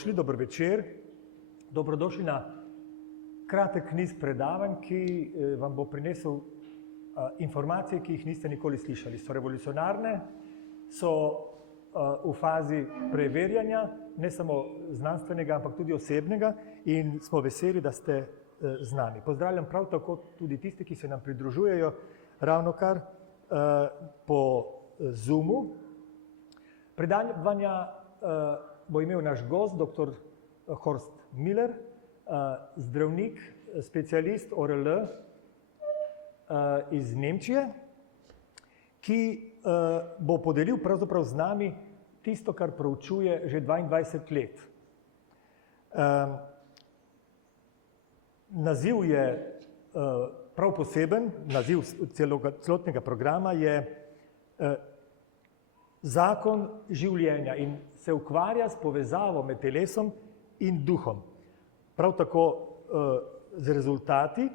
Dobrodošli, dober večer. Dobrodošli na kratek niz predavanj, ki vam bo prinesel informacije, ki jih niste nikoli slišali. So revolucionarne, so v fazi preverjanja, ne samo znanstvenega, ampak tudi osebnega, in smo veseli, da ste z nami. Pozdravljam prav tako tudi tisti, ki se nam pridružujejo ravnokar po Zoomu. Predavanja bo imel naš gost, dr. Horst Miller, zdravnik, specialist ORL iz Nemčije, ki bo podelil pravzaprav z nami tisto, kar proučuje že 22 let. Naziv je prav poseben, naziv celotnega programa je Zakon življenja in se ukvarja s povezavo med telesom in duhom. Prav tako z rezultati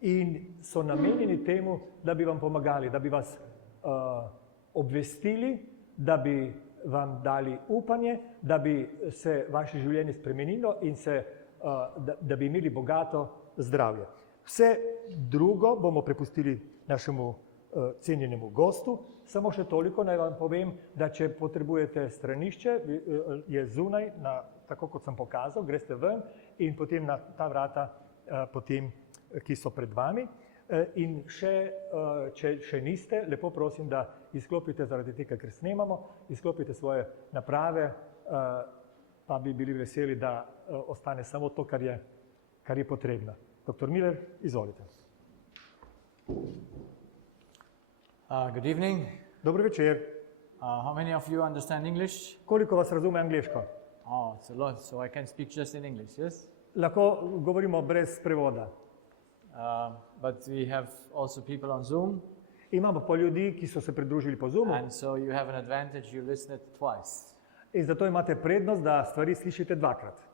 in so namenjeni temu, da bi vam pomagali, da bi vas obvestili, da bi vam dali upanje, da bi se vaše življenje spremenilo in da bi imeli bogato zdravje. Vse drugo bomo prepustili našemu cenjenemu gostu. Samo še toliko naj vam povem, da če potrebujete stranišče, je zunaj, tako kot sem pokazal, greste ven in potem na ta vrata, ki so pred vami. In če še niste, lepo prosim, da izklopite zaradi tega, ker snemamo, izklopite svoje naprave, pa bi bili veseli, da ostane samo to, kar je potrebno. Dr. Miller, izvolite. Good evening. Dobro večer. How many of you understand English? Koliko vas razume angleško? Oh, it's a lot, so I can speak just in English, yes? Lahko govorimo brez prevoda. But we have also people on Zoom. Imamo pa ljudi, ki so se pridružili po Zoomu. And so you have an advantage, you listen it twice. In zato imate prednost, da stvari slišite dvakrat.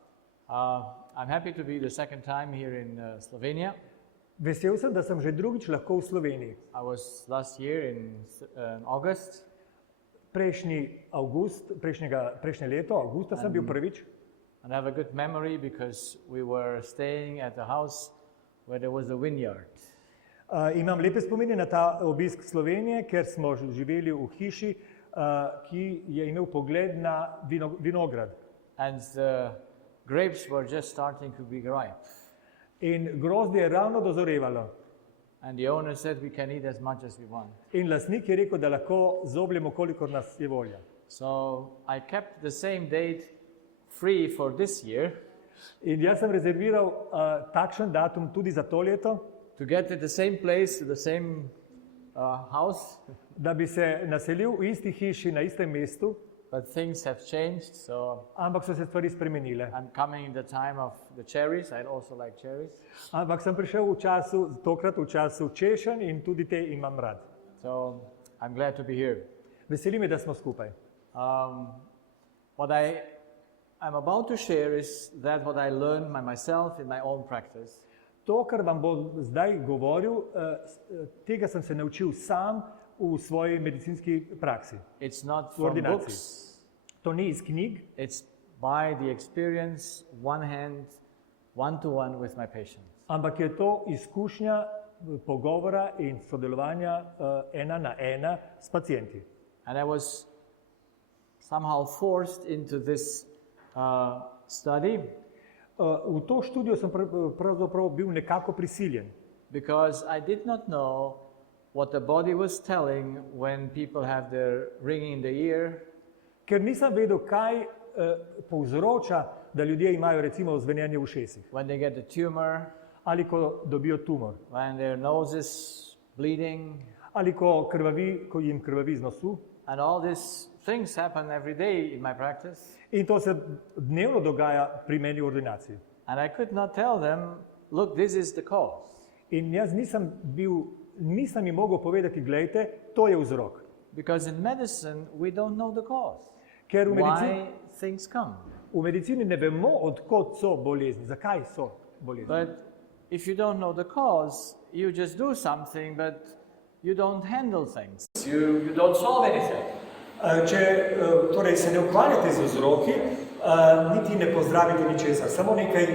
I'm happy to be the second time here in Slovenia. Vesel sem, da sem že drugič lahko v Sloveniji. I was last year in August. Prejšnje leto, avgusta sem bil prvič. And I have a good memory because we were staying at a house where there was a vineyard. Imam lepe spomine na ta obisk Slovenije, ker smo živeli v hiši, ki je imel pogled na vinograd. And the grapes were just starting to be ripe. In grozdje je ravno dozorevalo. And the owner said we can eat as much as we want. In lastnik je rekel, da lahko zobljemo, kolikor nas je volja. So I kept the same date free for this year. In jaz sem rezerviral takšen datum tudi za to leto. To get to the same place, to the same house. Da bi se naselil v isti hiši na istem mestu. But things have changed, so ampak so se stvari spremenile. I'm coming in the time of the cherries. I also like cherries. Ampak sem prišel tokrat v času češenj in tudi te imam rad. So I'm glad to be here. Veseli me, da smo skupaj. What I'm about to share is that what I learned by myself in my own practice. To, kar vam bom zdaj govoril, tega sem se naučil sam v svoji medicinski praksi. It's not from books. To ni iz knjig. It's by the experience, one hand, one-to-one with my patients. Ampak je to izkušnja pogovora in sodelovanja ena na ena s pacienti. And I was somehow forced into this study. V to študijo sem pravzaprav bil nekako prisiljen. Because I did not know what the body was telling when people have their ringing in the ear. Ker nisem vedel, kaj povzroča, da ljudje imajo recimo zvenenje v ušesih. When they get a tumor. Ali ko dobijo tumor. When their nose is bleeding. Ali ko jim krvavi z nosu. And all these things happen every day in my practice. In to se dnevno dogaja pri meni v ordinaciji. And I could not tell them, look, this is the cause. In jaz nisem jim mogel povedati, glejte, to je vzrok. Because in medicine we don't know the cause. Ker why things come. V medicini ne vemo, odkot so bolezni, zakaj so bolezni. But if you don't know the cause, you just do something, but you don't handle things. You don't solve anything. Če torej se ne ukvarjate z vzroki, niti ne pozdravite ničesar, samo nekaj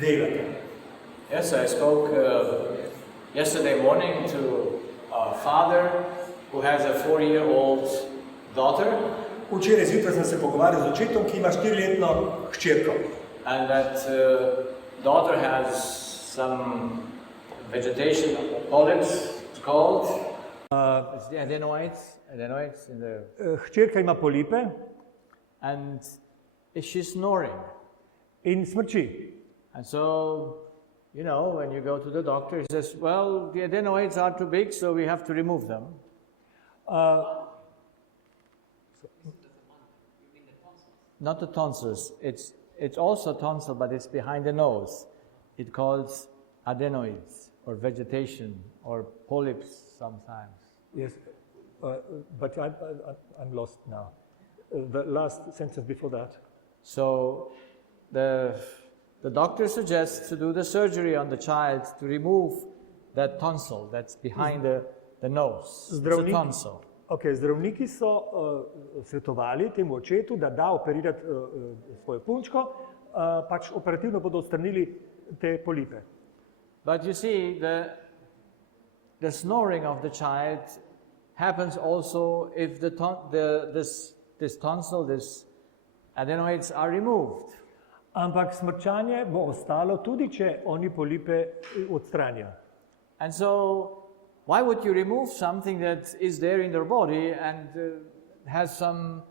delate. Yes, I spoke yesterday morning to a father who has a 4-year-old daughter. Včeraj zjutraj sem se pogovarjal z očetom, ki ima 4-letno hčerko. And that daughter has some vegetation polyps, it's called. It's the adenoids in the... Hčerka ima polipe And she's snoring. in smrči. And so, you know, when you go to the doctor, he says, well, the adenoids are too big, so we have to remove them. Not the tonsils. It's also tonsil, but it's behind the nose. It calls adenoids or vegetation or polyps sometimes. Yes, but I'm lost now. The last sentence before that. So the doctor suggests to do the surgery on the child to remove that tonsil that's behind the nose. It's a tonsil. Okay, zdravniki so svetovali temu očetu, da da operirati svojo punčko, pač operativno bodo odstranili te polipe. But you see, the snoring of the child happens also if this tonsil, this adenoids are removed. Ampak smrčanje bo ostalo tudi, če oni polipe odstranijo. And so, why would you remove something that is there in their body and has some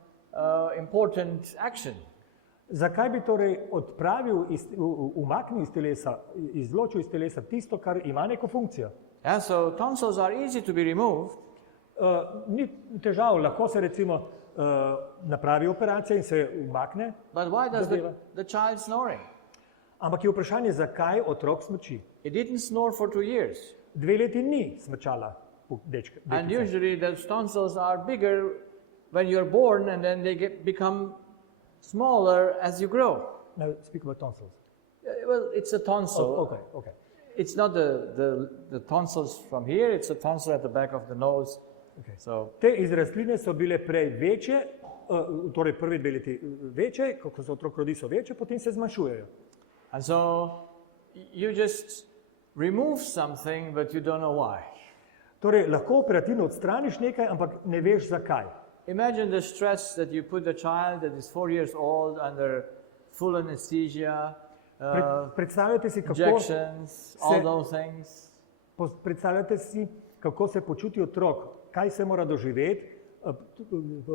important action? Zakaj bi torej odpravil, umaknil iz telesa, izločil iz telesa tisto, kar ima neko funkcijo? Yeah, so tonsils are easy to be removed. Ni težav, lahko se recimo napravi operacija in se umakne. But why does the child snoring? Ampak je vprašanje, zakaj otrok smrči. It didn't snore for 2 years. 2 leti ni smrčala dečka. And usually the tonsils are bigger when you're born and then they become smaller as you grow. Now speak about tonsils. Well, it's a tonsil. Oh, okay. It's not the tonsils from here, it's a tonsil at the back of the nose. Okay. So, te izrastline so bile prej večje, torej prvi 2 leti večje, ko se otrok rodi so večje, potem se zmanjšujejo. And so you just remove something, but you don't know why. Torej, lahko operativno odstraniš nekaj, ampak ne veš zakaj. Imagine the stress that you put a child that is 4 years old under full anesthesia, Predstavljate si, injections, all those things. Predstavljate si, kako se počuti otrok, kaj se mora doživeti,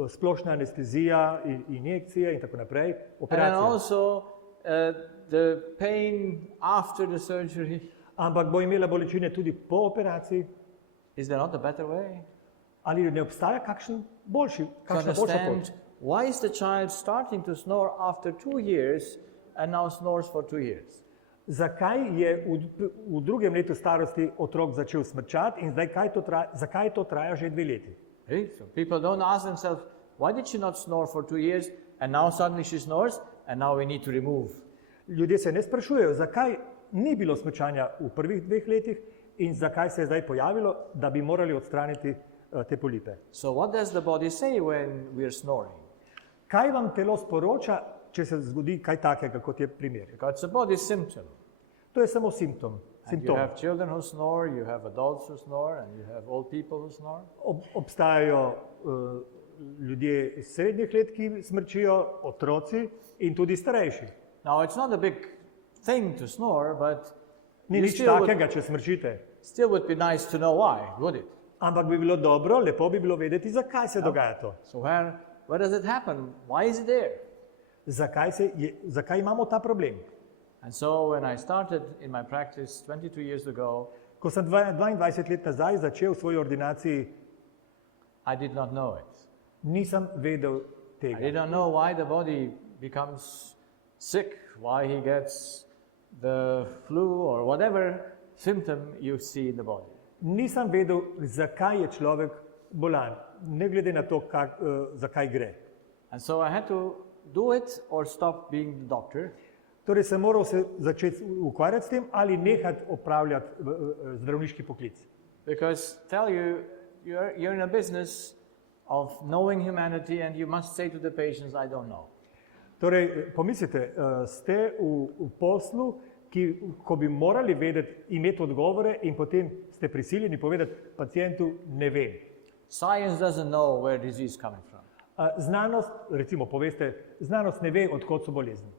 splošna anestezija, injekcije in tako naprej, operacija. And also the pain after the surgery. Ampak bo imela bolečine tudi po operaciji. Is there not a better way? Ali ne obstaja kakšna boljša pot? Why is the child starting to snore after 2 years and now snores for 2 years? Zakaj je v drugem letu starosti otrok začel smrčati in zakaj to traja že 2 leti? So people don't ask themselves, why did she not snore for 2 years and now suddenly she snores and now we need to remove? Ljudje se ne sprašujejo, zakaj ni bilo smrčanja v prvih 2 letih in zakaj se je zdaj pojavilo, da bi morali odstraniti te polipe. So what does the body say when we are snoring? Kaj vam telo sporoča, če se zgodi kaj takega, kot je primer? Because it's a body symptom. To je samo simptom. You have children who snore, you have adults who snore, and you have old people who snore. Obstajajo ljudje iz srednjih let, ki smrčijo, otroci in tudi starejši. Now it's not a big thing to snore, but ni nič takega, če smrčite. Still would be nice to know why, would it? Ampak bi bilo dobro, lepo bi bilo vedeti, zakaj se dogaja to. So where does it happen? Why is it there? Zakaj imamo ta problem? And so when I started in my practice 22 years ago, ko sem 22 let nazaj začel v svoji ordinaciji, I did not know it. Nisem vedel tega. I did not know why the body becomes sick, why he gets the flu or whatever symptom you see in the body. Nisem vedel, zakaj je človek bolan, ne glede na to, zakaj gre. And so I had to do it or stop being the doctor. Torej sem moral se začeti ukvarjati s tem ali nehati opravljati zdravniški poklic. Because you're in a business of knowing humanity and you must say to the patients, I don't know. Torej, pomislite, ste v poslu, ko bi morali vedeti, imeti odgovore in potem ste prisiljeni povedati pacientu ne vem. Science doesn't know where disease is coming from. Znanost, recimo poveste, znanost ne ve, odkot so bolezni.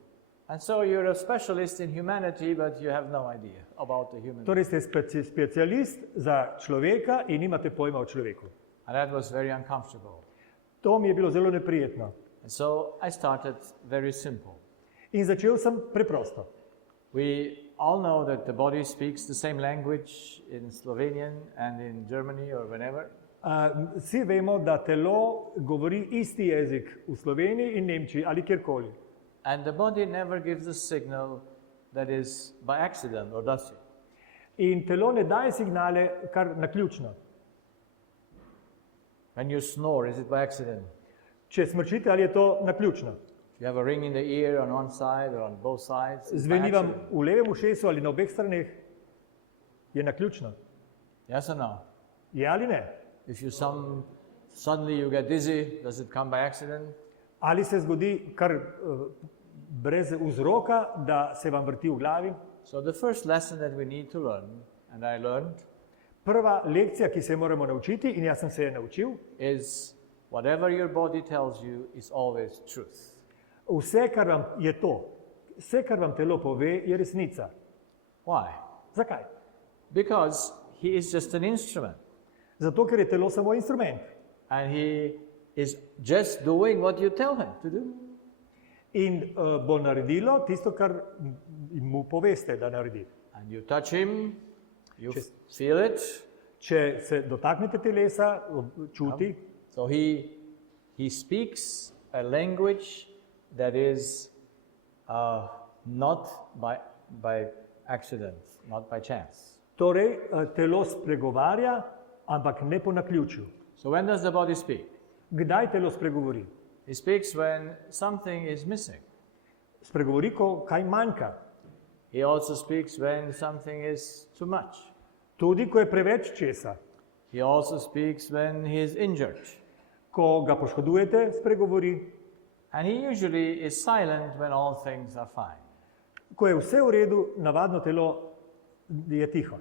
And so you're a specialist in humanity, but you have no idea about the human. Torej ste specialist za človeka in nimate pojma o človeku. And that was very uncomfortable. To mi je bilo zelo neprijetno. And so I started very simple. In začel sem preprosto. We all know that the body speaks the same language in Slovenian and in Germany or whenever. Vsi vemo, da telo govori isti jezik v Sloveniji in Nemčiji ali kjerkoli. And the body never gives a signal that is by accident, or does it? In telo ne daje signale kar naključno. When you snore, is it by accident? Če smrčite, ali je to naključno? You have a ring in the ear on one side or on both sides. It's by Zveni vam accident. v levem ušesu ali na obeh straneh? Je naključno. Yes or no? Je ali ne? If you suddenly you get dizzy, does it come by accident? Ali se zgodi kar brez vzroka, da se vam vrti v glavi? So the first lesson that we need to learn, and I learned, Prva lekcija, ki se jo moramo naučiti, in jaz sem se je naučil, is whatever your body tells you is always truth. vse, kar vam je to, vse, kar vam telo pove, je resnica. Why? Zakaj? Because he is just an instrument. Zato, ker je telo samo instrument. And he is just doing what you tell him to do. In bo naredilo tisto, kar mu poveste, da naredi. And you touch him, you Just- feel it. Če se dotaknete telesa, čuti, So he speaks a language that is not by accident, not by chance. torej telo spregovarja, ampak ne po naključju. So when does the body speak? Kdaj telo spregovori? It speaks when something is missing. Spregovori, ko kaj manjka. He also speaks when something is too much. Tudi, ko je preveč česa. He also speaks when he is injured. Ko ga poškodujete, spregovori. And he usually is silent when all things are fine. Ko je vse v redu, navadno telo je tiho.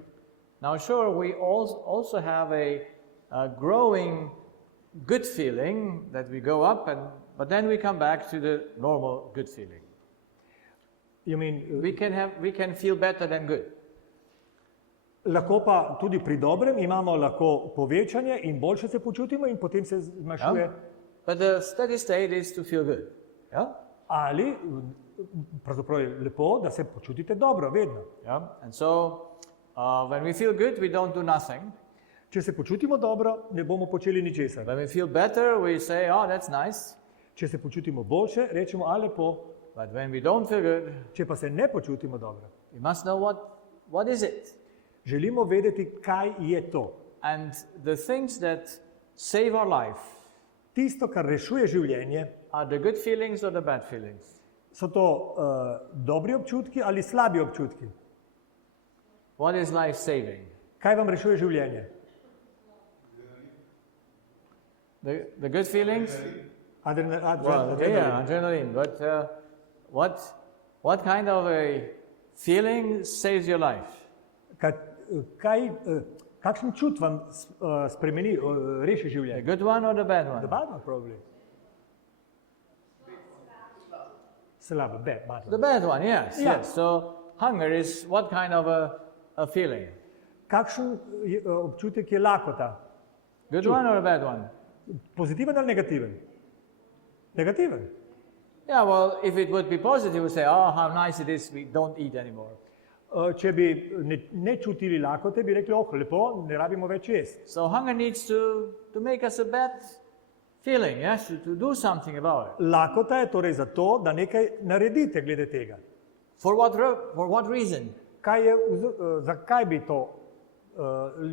Now, sure, we also have a growing good feeling that we go up, but then we come back to the normal good feeling. You mean, We can feel better than good. lahko pa tudi pri dobrem imamo lahko povečanje in boljše se počutimo in potem se zmanjšuje. Yeah? But the steady state is to feel good. Yeah? Ali, pravzaprav je lepo, da se počutite dobro, vedno. Yeah? And so when we feel good, we don't do nothing. Če se počutimo dobro, ne bomo počeli ničesar. When we feel better, we say, oh, that's nice. Če se počutimo boljše, rečemo, a lepo. But when we don't feel good, Če pa se ne počutimo dobro, we must know what is it. želimo vedeti, kaj je to. And the things that save our life Tisto, kar rešuje življenje, are the good feelings or the bad feelings. so to dobri občutki ali slabi občutki. What is life saving? Kaj vam rešuje življenje? The good feelings? Well, yeah, adrenaline. But what kind of a feeling saves your life? Kakšen čut vam spremeni, reši The življenje? good one or the bad one? The bad one, probably. Slabo, bad The one. bad one, yes, Yeah. yes. So hunger is what kind of a feeling? Kakšen občutek je lakota? Good one or a bad one? Pozitiven ali negativen? Negativen. Yeah, well, if it would be positive, we say, oh, how nice it is, we don't eat anymore. Če bi ne čutili lakote, bi rekli, oh, lepo, ne rabimo več jesti. So hunger needs to make us a bad feeling, yes, to do something about it. Lakota je torej zato, da nekaj naredite glede tega. For what reason? Zakaj bi to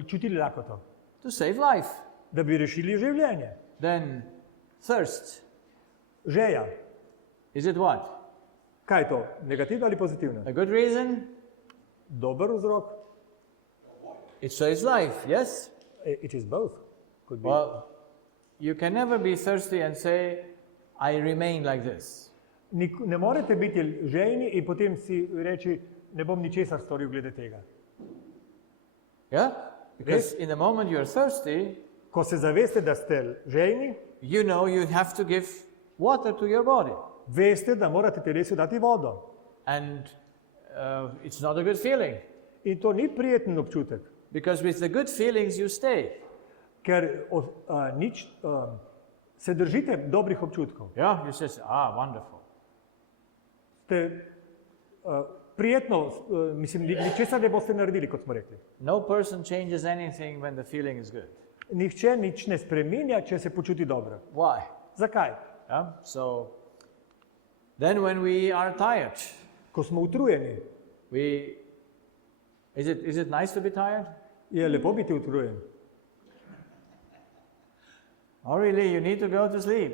čutili lakoto? To save life. Da bi rešili življenje. Then thirst. Žeja. Is it what? Kaj je to? Negativno ali pozitivno? A good reason? Dober vzrok? It saves life, yes? It is both. Could be. Well, you can never be thirsty and say, I remain like this. Ne morete biti žejni in potem si reči, ne bom ničesar storil glede tega. Yeah? Because in the moment you're thirsty, Ko se zaveste, da ste žejni, you know you have to give water to your body. veste, da morate telesu dati vodo. And it's not a good feeling. In to ni prijeten občutek, Because with the good feelings you stay. ker se držite dobrih občutkov. Yeah? You say, wonderful. Ste prijetno, ničesar ne boste naredili, kot smo rekli. No person changes anything when the feeling is good. Nihče nič ne spreminja, če se počuti dobro. Why? Zakaj? Yeah? So then when we are tired, Ko smo utrujeni, is it nice to be tired? je lepo biti utrujen. Oh really, you need to go to sleep.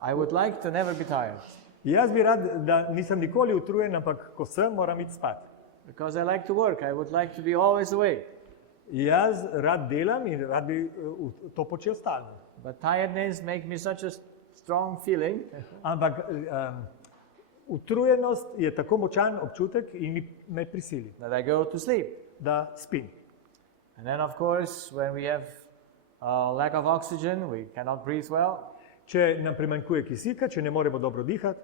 I would like to never be tired. Jaz bi rad, da nisem nikoli utrujen, ampak ko sem, moram iti spat. Because I like to work. I would like to be always awake. Jaz rad delam in rad bi to počel stalno. But tiredness makes me such a strong feeling Ampak utrujenost je tako močan občutek in me prisili, that I go to sleep. da spim. And then of course, when we have lack of oxygen, we cannot breathe well. Če nam primanjkuje kisika, če ne moremo dobro dihati,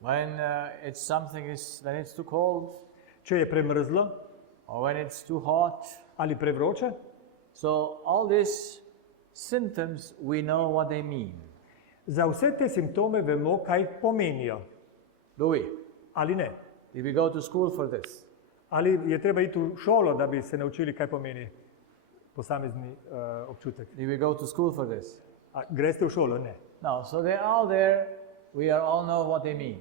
When when it's too cold, če je premrzlo or when it's too hot. ali prevroče, So all these symptoms, we know what they mean. za vse te simptome vemo, kaj pomenijo. Do we? Ali ne? Did we go to school for this? Ali je treba iti v šolo, da bi se naučili, kaj pomeni posamezni občutek? Did we go to school for this? A greste v šolo? Ne. No, so they're all there. We all know what they mean.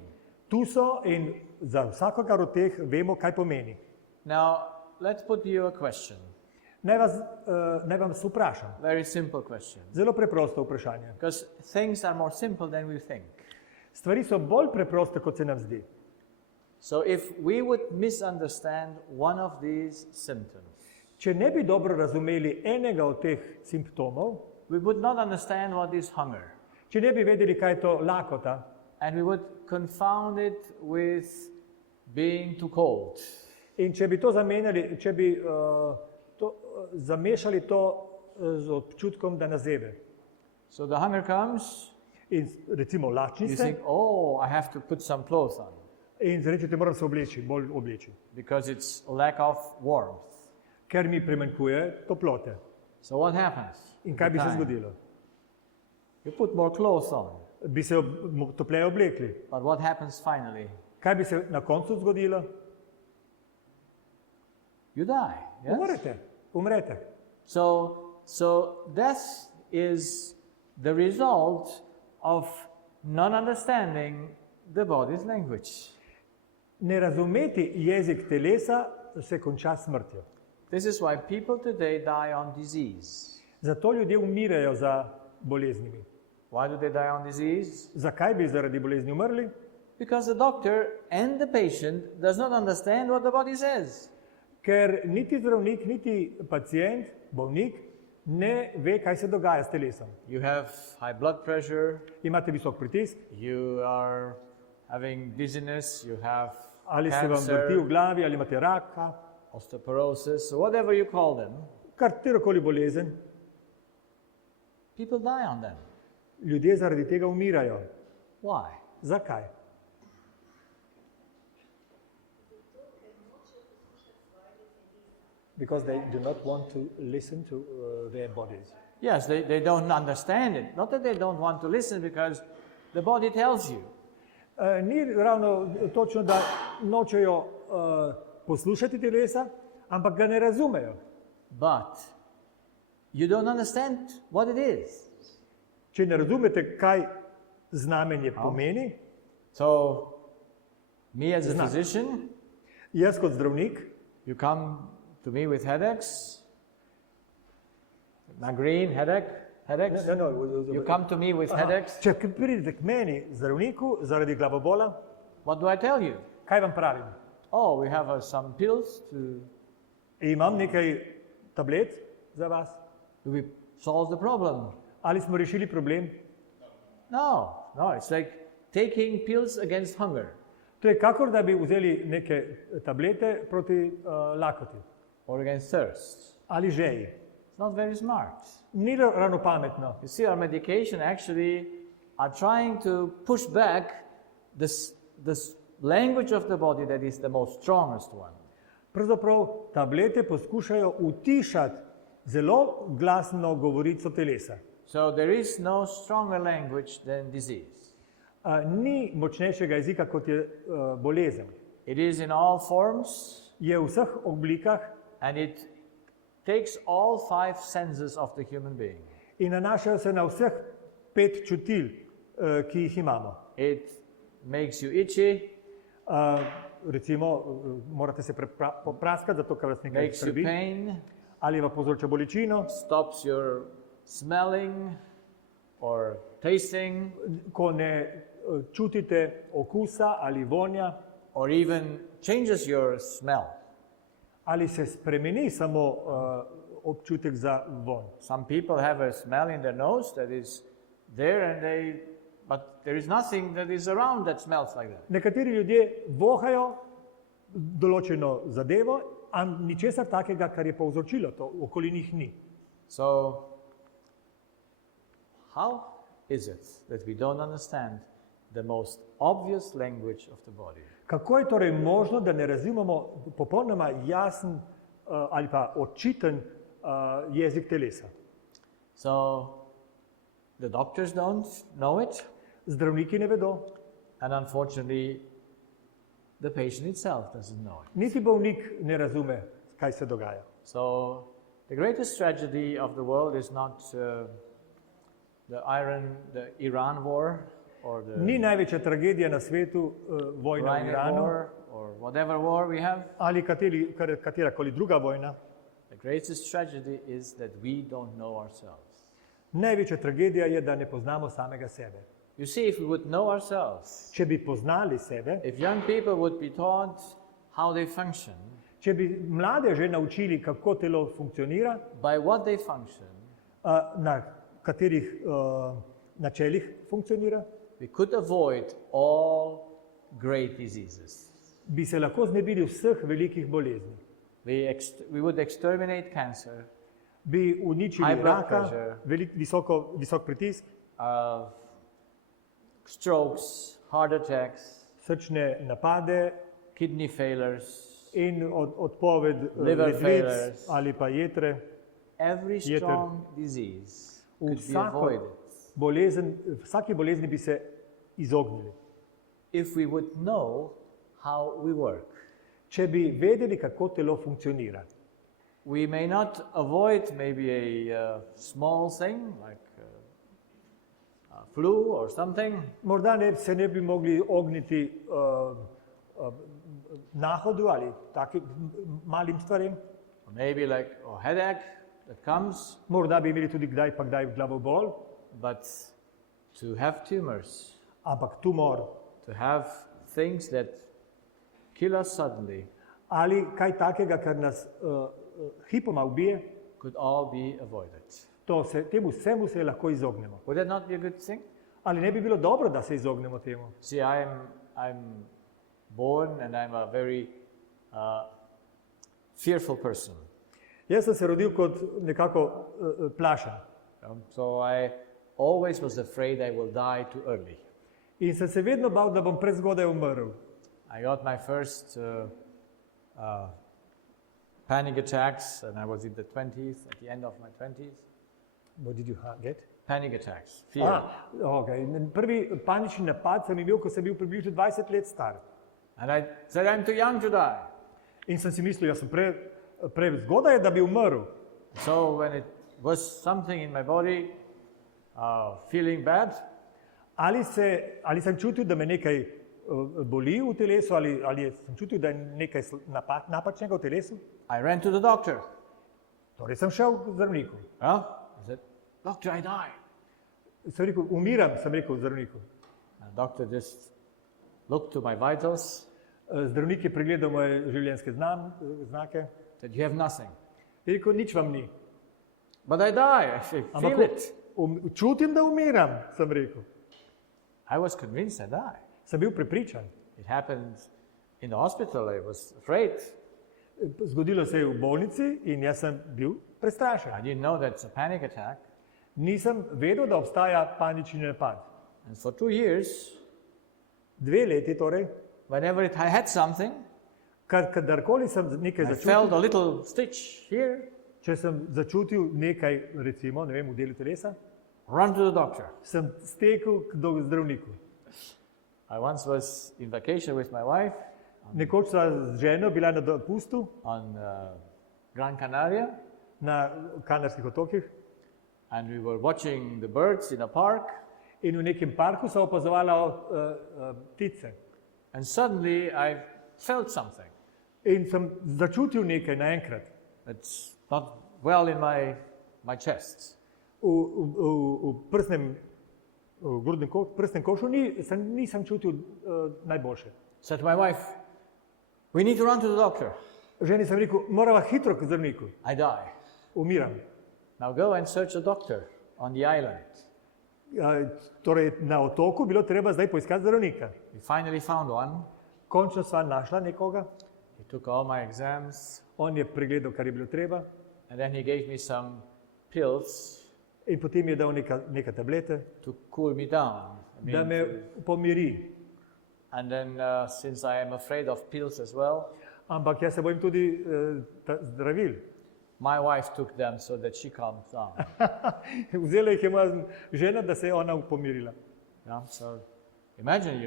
Tu so in za vsakogar od teh vemo, kaj pomeni. Now, let's put you a question. Naj vam se vprašam. Very simple question. Zelo preprosto vprašanje. Because things are more simple than we think. Stvari so bolj preproste, kot se nam zdi. So if we would misunderstand one of these symptoms, Če ne bi dobro razumeli enega od teh simptomov, we would not understand what is hunger. če ne bi vedeli, kaj je to lakota, And we would confound it with being too cold. in če bi to zamenjali, če bi zamešali to z občutkom, da nas zebe. So the hunger comes, In recimo lačni you ste think, oh, I have to put some clothes on in rečete, moram se obleči, bolj obleči, because it's a lack of warmth. ker mi primanjkuje toplote. So what happens? In kaj bi se Time. zgodilo? You put more clothes on. Bi se topleje oblekli. But what happens finally? Kaj bi se na koncu zgodilo? You die. Yes? Umrete. So death is the result of not understanding the body's language. Ne razumeti jezik telesa se konča s smrtjo. This is why people today die on disease. Zato ljudje umirajo za boleznimi. Why do they die on disease? Zakaj bi zaradi bolezni umrli? Because the doctor and the patient does not understand what the body says. Ker niti zdravnik, niti pacient, bolnik, ne ve, kaj se dogaja s telesom. You have high blood pressure, Imate visok pritisk, you are having dizziness, you have ali se vam vrti v cancer, glavi, ali imate raka, osteoporosis, whatever you call them. katerokoli bolezen, People die on them. ljudje zaradi tega umirajo. Why? Zakaj? Because they do not want to listen to their bodies. Yes, they don't understand it. Not that they don't want to listen, because the body tells you. Ni ravno točno, da nočejo poslušati telesa, ampak ga ne razumejo. But you don't understand what it is. Če ne razumete, kaj znamenje pomeni, So, me as a Znak. physician, jaz kot zdravnik, you come to me with headaches, migraine, headaches. You come to me with headaches. če pridete k meni, zdravniku, zaradi glavobola, What do I tell you? kaj vam pravim? Oh, we have some pills to Imam nekaj tablet za vas. do we solve the problem. Ali smo rešili problem? No, it's like taking pills against hunger To je kakor, da bi vzeli neke tablete proti lakoti or against thirst. ali žeji. It's not very smart. Ni ravno pametno. You see, our medication actually are trying to push back this language of the body that is the most strongest one. Pravzaprav tablete poskušajo utišati zelo glasno govorico telesa. So there is no stronger language than disease. Ni močnejšega jezika, kot je bolezen. It is in all forms, Je v vseh oblikah and it takes all 5 senses of the human being. in nanašajo se na vseh 5 čutil, ki jih imamo. It makes you itchy, Recimo, morate se popraskati, zato ker vas nekaj makes you skrbi, pain, ali vam povzroča bolečino, stops your smelling or tasting, ko ne čutite okusa ali vonja, or even changes your smell. ali se spremeni samo občutek za vonj. Some people have a smell in their nose that is there but there is nothing that is around that smells like that. Nekateri ljudje vohajo določeno zadevo, a ničesar takega, kar je povzročilo to, okoli njih ni. So, how is it that we don't understand the most obvious language of the body? Kako je torej možno, da ne razumemo popolnoma jasen ali pa očiten jezik telesa? So, the doctors don't know it, Zdravniki ne vedo, and unfortunately, the patient itself doesn't know it. niti bolnik ne razume, kaj se dogaja. So, the greatest tragedy of the world is not the Iran war or the Ni največja tragedija na svetu vojna v Iranian Iranu war or whatever war we have. ali katerakoli druga vojna. The greatest tragedy is that we don't know ourselves. Največja tragedija je, da ne poznamo samega sebe. You see, if we would know ourselves, Če bi poznali sebe, if young people would be taught how they function, če bi mlade že naučili, kako telo funkcionira, by what they function, na katerih načelih funkcionira, we could avoid all great diseases. bi se lahko znebili vseh velikih bolezni. We would exterminate cancer, Bi uničili High blood raka, pressure. visok pritisk, strokes, heart attacks, srčne napade kidney failures, in odpoved Liver ledvic failures. ali pa jetre. every Jeter. strong disease could be Vsako avoided vsaki bolezni bi se izognili. if we would know how we work. Če bi vedeli, kako telo funkcionira. We may not avoid maybe a small thing like flu or something, Morda se ne bi mogli ogniti nahodu ali takim malim stvarem. or maybe like a headache that comes, Morda bi imeli tudi kdaj pa kdaj glavobol, but to have tumors, ampak tumor to have things that kill us suddenly, ali kaj takega, kar nas hipoma ubije, could all be avoided. temu vsemu se lahko izognemo. Would that not be a good thing? Ali ne bi bilo dobro, da se izognemo temu? See, I'm born and I'm a very fearful person. Jaz sem se rodil kot nekako plašen So I always was afraid I will die too early. in sem se vedno bal, da bom prezgodaj umrl. I got my first panic attacks and I was in the 20s, at the end of my 20s. What did you get? Panic attacks, fear. Okay. Prvi panični napad sem imel, ko sem bil približno 20 let star. And I said, I'm too young to die. In sem si mislil, jaz sem prezgodaj, da bi umrl. So when it was something in my body feeling bad, Ali sem čutil, da me nekaj boli v telesu, ali sem čutil, da je nekaj napačnega v telesu, I ran to the doctor. torej sem šel k zdravniku. I said, doctor, I die. Sem rekel, umiram, sem rekel zdravniku. And the doctor just looked to my vitals, Zdravnik je pregledal moje življenjske znake. said, you have nothing. Je rekel, nič vam ni. But I die. I said, feel it. Čutim, da umiram, sem rekel. I was convinced I die. Sem bil prepričan. It happened in the hospital. I was afraid. Zgodilo se je v bolnici in jaz sem bil prestrašen. I didn't know that's a panic attack. Nisem vedel, da obstaja panični napad. And for 2 years, 2 leti torej, whenever I had something, kadarkoli sem nekaj I začutil, felt a little stitch here, če sem začutil nekaj, recimo, ne vem, v delu telesa, run to the doctor. sem stekel do zdravniku. I once was in vacation with my wife Nekoč sva z ženo bila na dopustu on Gran Canaria, na Kanarskih otokih and we were watching the birds in a park, in v nekem parku sva opazovala ptice. and suddenly I felt something. In sem začutil nekaj naenkrat. It's not well in my chest. V prsnem, prsnem košu nisem čutil najboljše. Said to my wife, we need to run to the doctor. Ženi sem rekel, morava hitro k zdravniku, I die. umiram. Now go and search a doctor on the island. Torej, na otoku bilo treba zdaj poiskati zdravnika. We finally found one. Končno sva našla nekoga, He took all my exams, on je pregledal, kar je bilo treba, and then he gave me some pills in potem je dal neka tablete, to cool me down. da me pomiri. And then, since I am afraid of pills as well, Ampak jaz se bojim tudi zdravil. my wife took them so that she calms down. Vzela jih je moja žena, da se je ona pomirila. Yeah? So imagine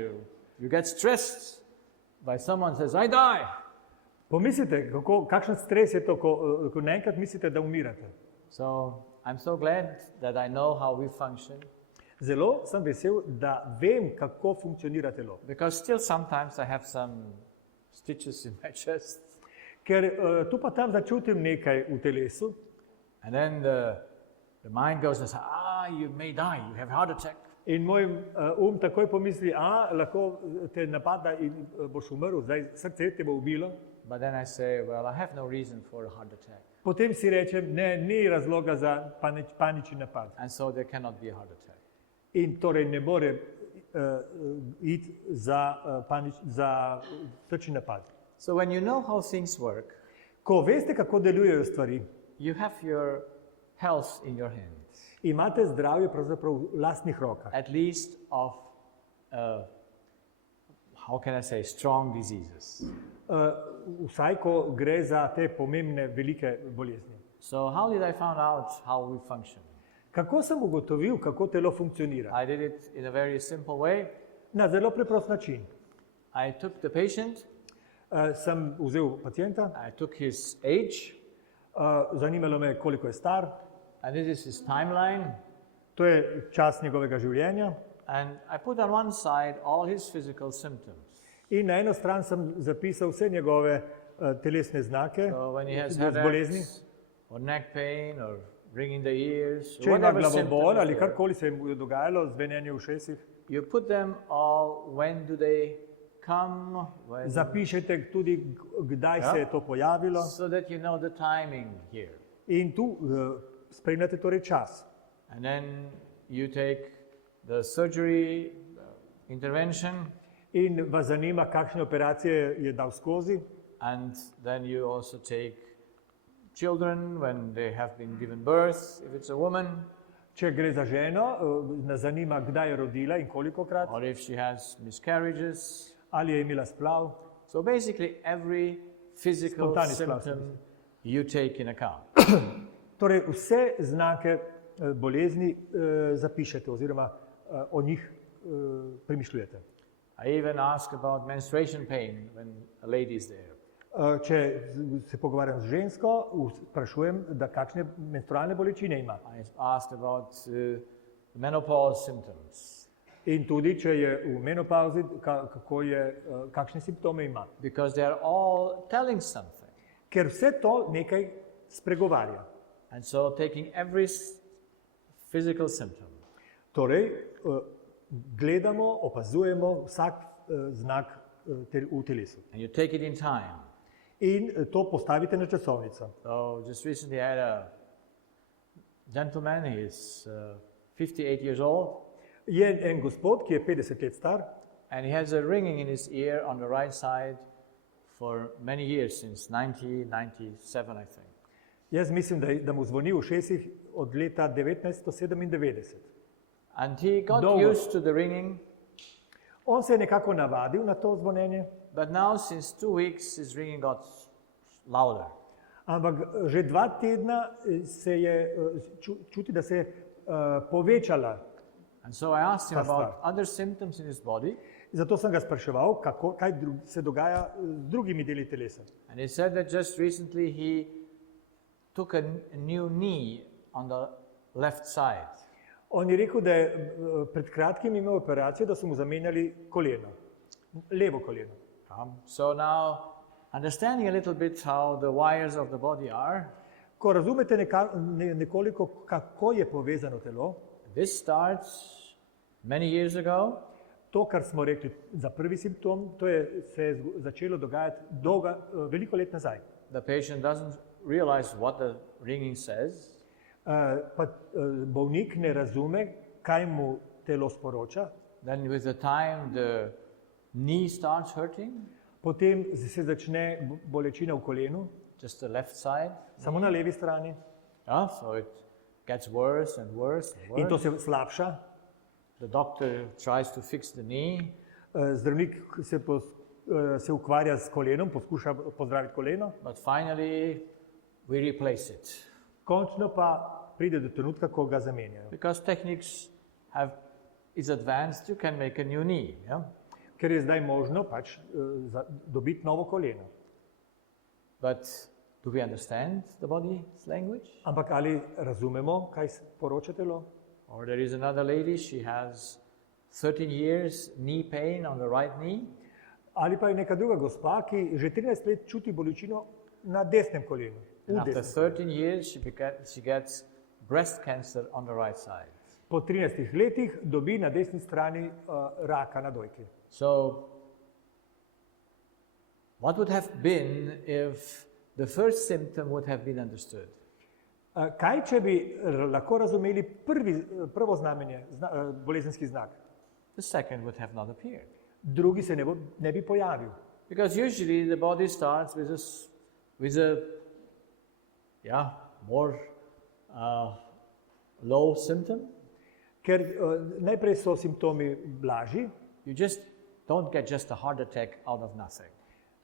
you get stressed by someone says, I die. Pomislite, kakšen stres je to, ko naenkrat mislite, da umirate. So I'm so glad that I know how we function, Zelo sem vesel, da vem, kako funkcionira telo. because still sometimes I have some stitches in my chest. Ker tu pa tam začutim nekaj v telesu And then the mind goes and says, you may die, you have a heart attack. in moj takoj pomisli, lahko te napada in boš umrl, zdaj srce te bo ubilo. But then I say, well, I have no reason for a heart attack. Potem si rečem, ne, ni razloga za panični napad. And so there cannot be a heart attack. In torej ne more iti za srčni napad. So when you know how things work, Ko veste, kako delujejo stvari, you have your health in your hands, imate zdravje pravzaprav v lastnih rokah. at least of, how can I say, strong diseases. Vsaj, ko gre za te pomembne, velike bolezni. So how did I find out how we function? Kako sem ugotovil, kako telo funkcionira? I did it in a very simple way. Na zelo preprost način. I took the patient, Sem vzel pacijenta, I took his age, zanimalo me, koliko je star, and this is his timeline, to je čas njegovega življenja. and I put on one side all his physical symptoms. In na eno stran sem zapisal vse njegove telesne znake, So when he has bolezni. headaches, or neck pain, or ringing the ears, Če ima whatever glavobol symptoms ali there, karkoli se je dogajalo, zvenenje v ušesih, you put them all, when do they come, when, zapišete tudi, kdaj Ja. se je to pojavilo. so that you know the timing here. In tu spremljate torej čas. And then you take the surgery intervention, In vas zanima, kakšne operacije je dal skozi. and then you also take children when they have been given birth, if it's a woman, Če gre za ženo, nas zanima, kdaj je rodila in kolikokrat, or if she has miscarriages. ali je imela splav. So basically, every physical Spontani splav, symptom you take in account. Torej, vse znake bolezni zapišete oziroma o njih premišljujete. I even ask about menstruation pain when a lady is there. Če se pogovarjam z žensko, sprašujem, da kakšne menstrualne bolečine ima. I asked about menopause symptoms, In tudi, če je v menopauzi, kakšne simptome ima. because they are all telling something. Ker vse to nekaj spregovarja. And so taking every physical symptom, Torej, gledamo, opazujemo vsak znak v telesu. and you take it in time. In to postavite na časovnico. So just recently I had a gentleman, he's 58 years old, Je en gospod, ki je 50 let star and he has a ringing in his ear on the right side for many years, since 1997, I think. Jaz mislim, da mu zvoni v ušesih od leta 1997. And he got Dolgo. used to the ringing, On se je nekako navadil na to zvonjenje, but now since 2 weeks his ringing got louder. ampak že 2 tedna se je čuti, da se je povečala. And so I asked him Ta stvar. about other symptoms in his body, Zato sem ga spraševal, kaj se dogaja z drugimi deli telesa. and he said that just recently he took a new knee on the left side. On je rekel, da je pred kratkim imel operacijo, da so mu zamenjali koleno, levo koleno. So now, understanding a little bit how the wires of the body are, Ko razumete nekoliko, kako je povezano telo, this starts many years ago, to, kar smo rekli za prvi simptom, se je začelo dogajati veliko let nazaj. the patient doesn't realize what the ringing says, Pa bolnik ne razume, kaj mu telo sporoča, then with the time the knee starts hurting, potem se začne bolečina v kolenu, just the left side. samo na levi strani, So it gets worse and worse and in to worse. se slabša. The doctor tries to fix the knee, Zdravnik se ukvarja s kolenom, poskuša pozdraviti koleno, but finally we replace it. končno pa pride do trenutka, ko ga zamenjajo. Because techniques is advanced, you can make a new knee. Yeah? Ker je zdaj možno pač dobiti novo koleno. But do we understand the body's language? Ampak ali razumemo, kaj sporoča telo? Or there is another lady, she has 13 years knee pain on the right knee, Ali pa je neka druga gospa, ki že 13 let čuti bolečino na desnem kolenu. and after 13 years she gets breast cancer on the right side. Po 13 letih dobi na desni strani raka na dojki. So what would have been if the first symptom would have been understood? Kaj, če bi lahko razumeli prvo znamenje, bolezenski znak? The second would have not appeared. Drugi se ne bi pojavil. Because usually the body starts with a more low symptom. Ker najprej so simptomi blažji, You just don't get just a heart attack out of nothing.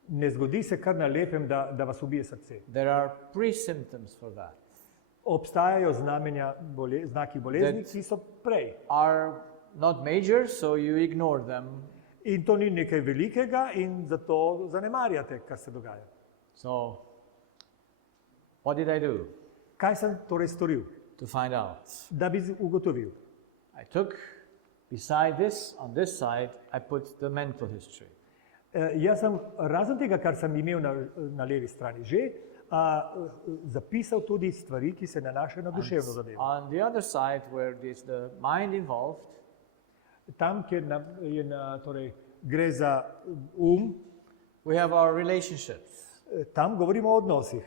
ne zgodi se kar na lepem, da vas ubije srce. There are pre-symptoms for that. Obstajajo znaki bolezni, ki so prej. Are not major, so you ignore them. In to ni nekaj velikega in zato zanemarjate, kar se dogaja. So what did I do Kaj sem torej storil, to find out? da bi ugotovil? I took, beside this, on this side, I put the mental history. Jaz sem razen tega, kar sem imel na levi strani že, zapisal tudi stvari, ki se nanašajo na duševno zadevo. On the other side, where is the mind involved, Tam, kjer torej, gre za we have our relationships. tam govorimo o odnosih.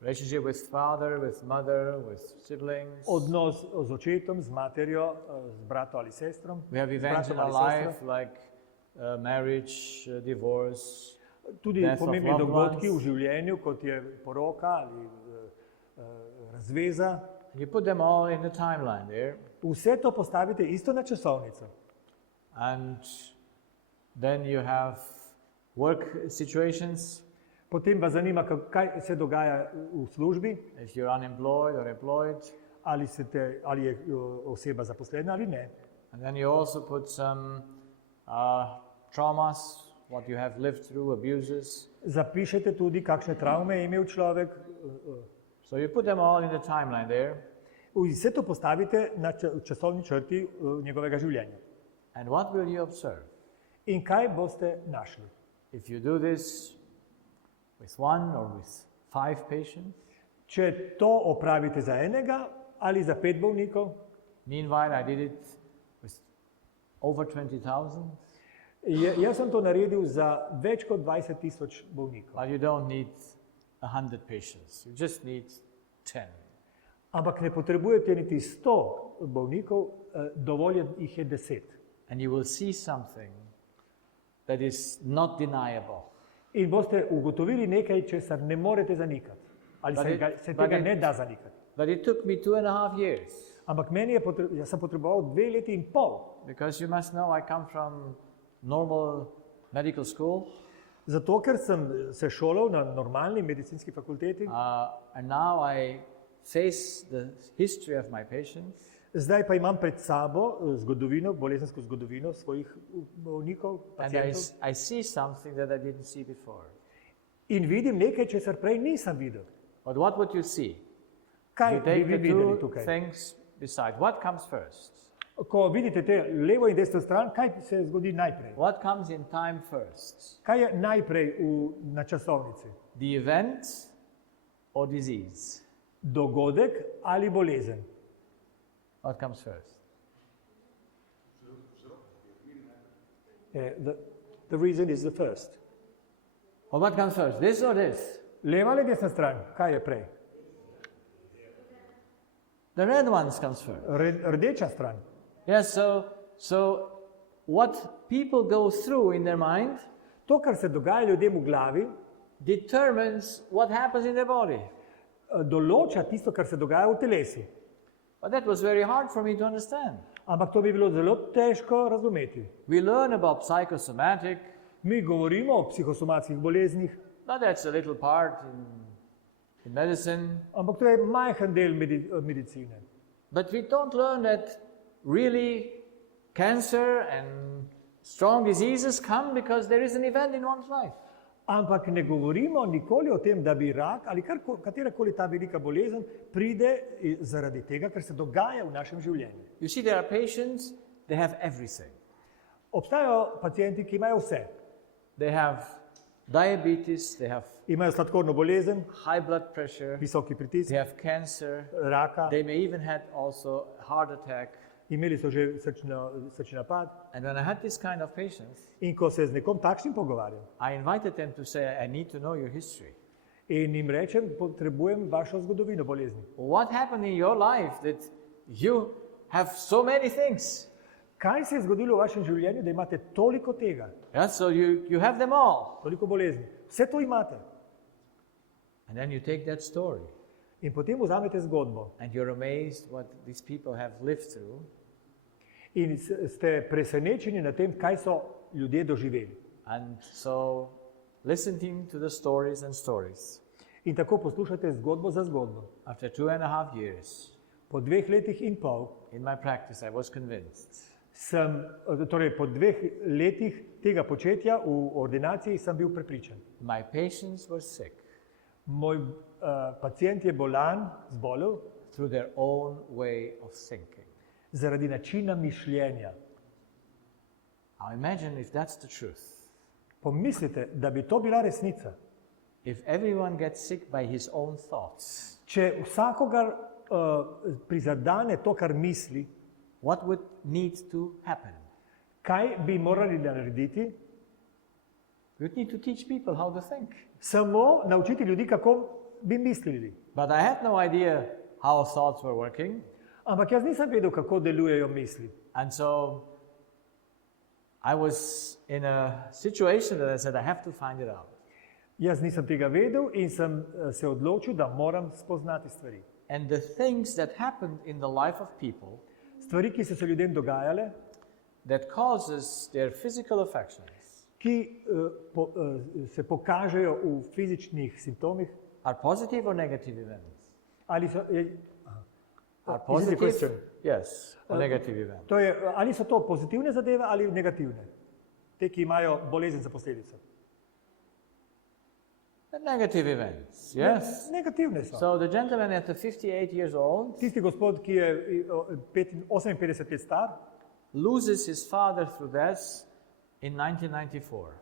Relationship with father, with mother, with siblings. Odnos z očetom, z materjo, z bratom ali sestrom. We have z events in bratom our ali life sestro. like marriage, divorce. Tudi death of pomembni loved dogodki v ones. življenju, kot je poroka ali razveza. And you put them all in the timeline there. Vse to postavite isto na časovnico. And then you have work situations. Potem vas zanima, kaj se dogaja v službi, If you're unemployed or employed. ali je oseba zaposlena ali ne. And then you also put some traumas, what you have lived through, abuses. Zapišete tudi, kakšne travme je imel človek. So you put them all in the timeline there. Vse to postavite na časovni črti njegovega življenja. And what will you observe? In kaj boste našli? If you do this with 1 or with 5 patients, Če to opravite za enega ali za 5 bolnikov, meanwhile I did it with over 20,000, jaz sem to naredil za več kot 20,000 bolnikov. but you don't need 100 patients, you just need 10. Ampak ne potrebujete niti 100 bolnikov, dovolj jih je 10. And you will see something that is not deniable. In boste ugotovili nekaj, česar ne morete zanikati. Ali se tega ne da zanikati. But it took me 2.5 years. Ampak jaz sem potreboval 2 leti in pol. Because you must know I come from normal medical school. Zato, ker sem se šolal na normalni medicinski fakulteti. And now I face the history of my patients. Zdaj pa imam pred sabo zgodovino, bolezensko zgodovino svojih bolnikov, pacientov. And I see something that I didn't see before. In vidim nekaj, česar prej nisem videl. But what would you see? Kaj You bi take vi the videli two tukaj? things beside. What comes first? Ko vidite te levo in desno stran, kaj se zgodi najprej? What comes in time first? Kaj je najprej na časovnici? The event or disease? Dogodek ali bolezen? What comes first? The reason is the first. Or what comes first? This or this? Leva ali desna stran? Kaj je prej? The red ones comes first. Rdeča stran. Yes, so what people go through in their mind To, kar se dogaja ljudem v glavi, determines what happens in their body. določa tisto, kar se dogaja v telesu. But that was very hard for me to understand. Ampak to bi bilo zelo težko razumeti. We learn about psychosomatic, Mi govorimo o psihosomatskih boleznih, but that's a little part in medicine. ampak to je majhen del medicine. But we don't learn that really cancer and strong diseases come because there is an event in one's life. Ampak ne govorimo nikoli o tem, da bi rak ali katerakoli ta velika bolezen pride zaradi tega, ker se dogaja v našem življenju. You see, there are patients, they have everything. Obstajajo pacienti, ki imajo vse. They have diabetes, they have Imajo sladkorno bolezen, high blood pressure, visoki pritisk, they have cancer, raka, they may even had also heart attack. imeli so že srčni napad. And when I had this kind of patients, In ko se z nekom takšnim pogovarjam I invited them to say, I need to know your history. in jim rečem, potrebujem vašo zgodovino bolezni. What happened in your life that you have so many things? Kaj se je zgodilo v vašem življenju, da imate toliko tega, Yeah, so you have them all. toliko bolezni? Vse to imate. And then you take that story In potem vzamete zgodbo and you're amazed what these people have lived through. in ste presenečeni nad tem, kaj so ljudje doživeli. And so listening to the stories and stories. In tako poslušate zgodbo za zgodbo. After 2.5 years Po 2 letih in pol in my practice, I was convinced torej po 2 letih tega početja v ordinaciji sem bil prepričan. my patients were sick Moj pacient je bolan, zbolel, through their own way of thinking. zaradi načina mišljenja. Now imagine if that's the truth. Pomislite, da bi to bila resnica. If everyone gets sick by his own thoughts, Če vsakogar prizadane to, kar misli, what would need to happen? kaj bi morali narediti? We would need to teach people how to think. Samo naučiti ljudi, kako bi mislili. But I had no idea how thoughts were working. Ampak jaz nisem vedel, kako delujejo misli. And so I was in a situation that I said, I have to find it out. Jaz nisem tega vedel in sem se odločil, da moram spoznati stvari. And the things that happened in the life of people Stvari, ki so se ljudem dogajale, that causes their physical affections ki se pokažejo v fizičnih simptomih, are positive or negative events? ali so, Are Is it a positive? question? Yes, or negative events. to je, ali so to pozitivne zadeve ali negativne, te, ki imajo bolezen za posledico. The negative events, yes. Negativne so. So the gentleman at the 58 years old Tisti gospod, ki je 58 let star, loses his father through death in 1994.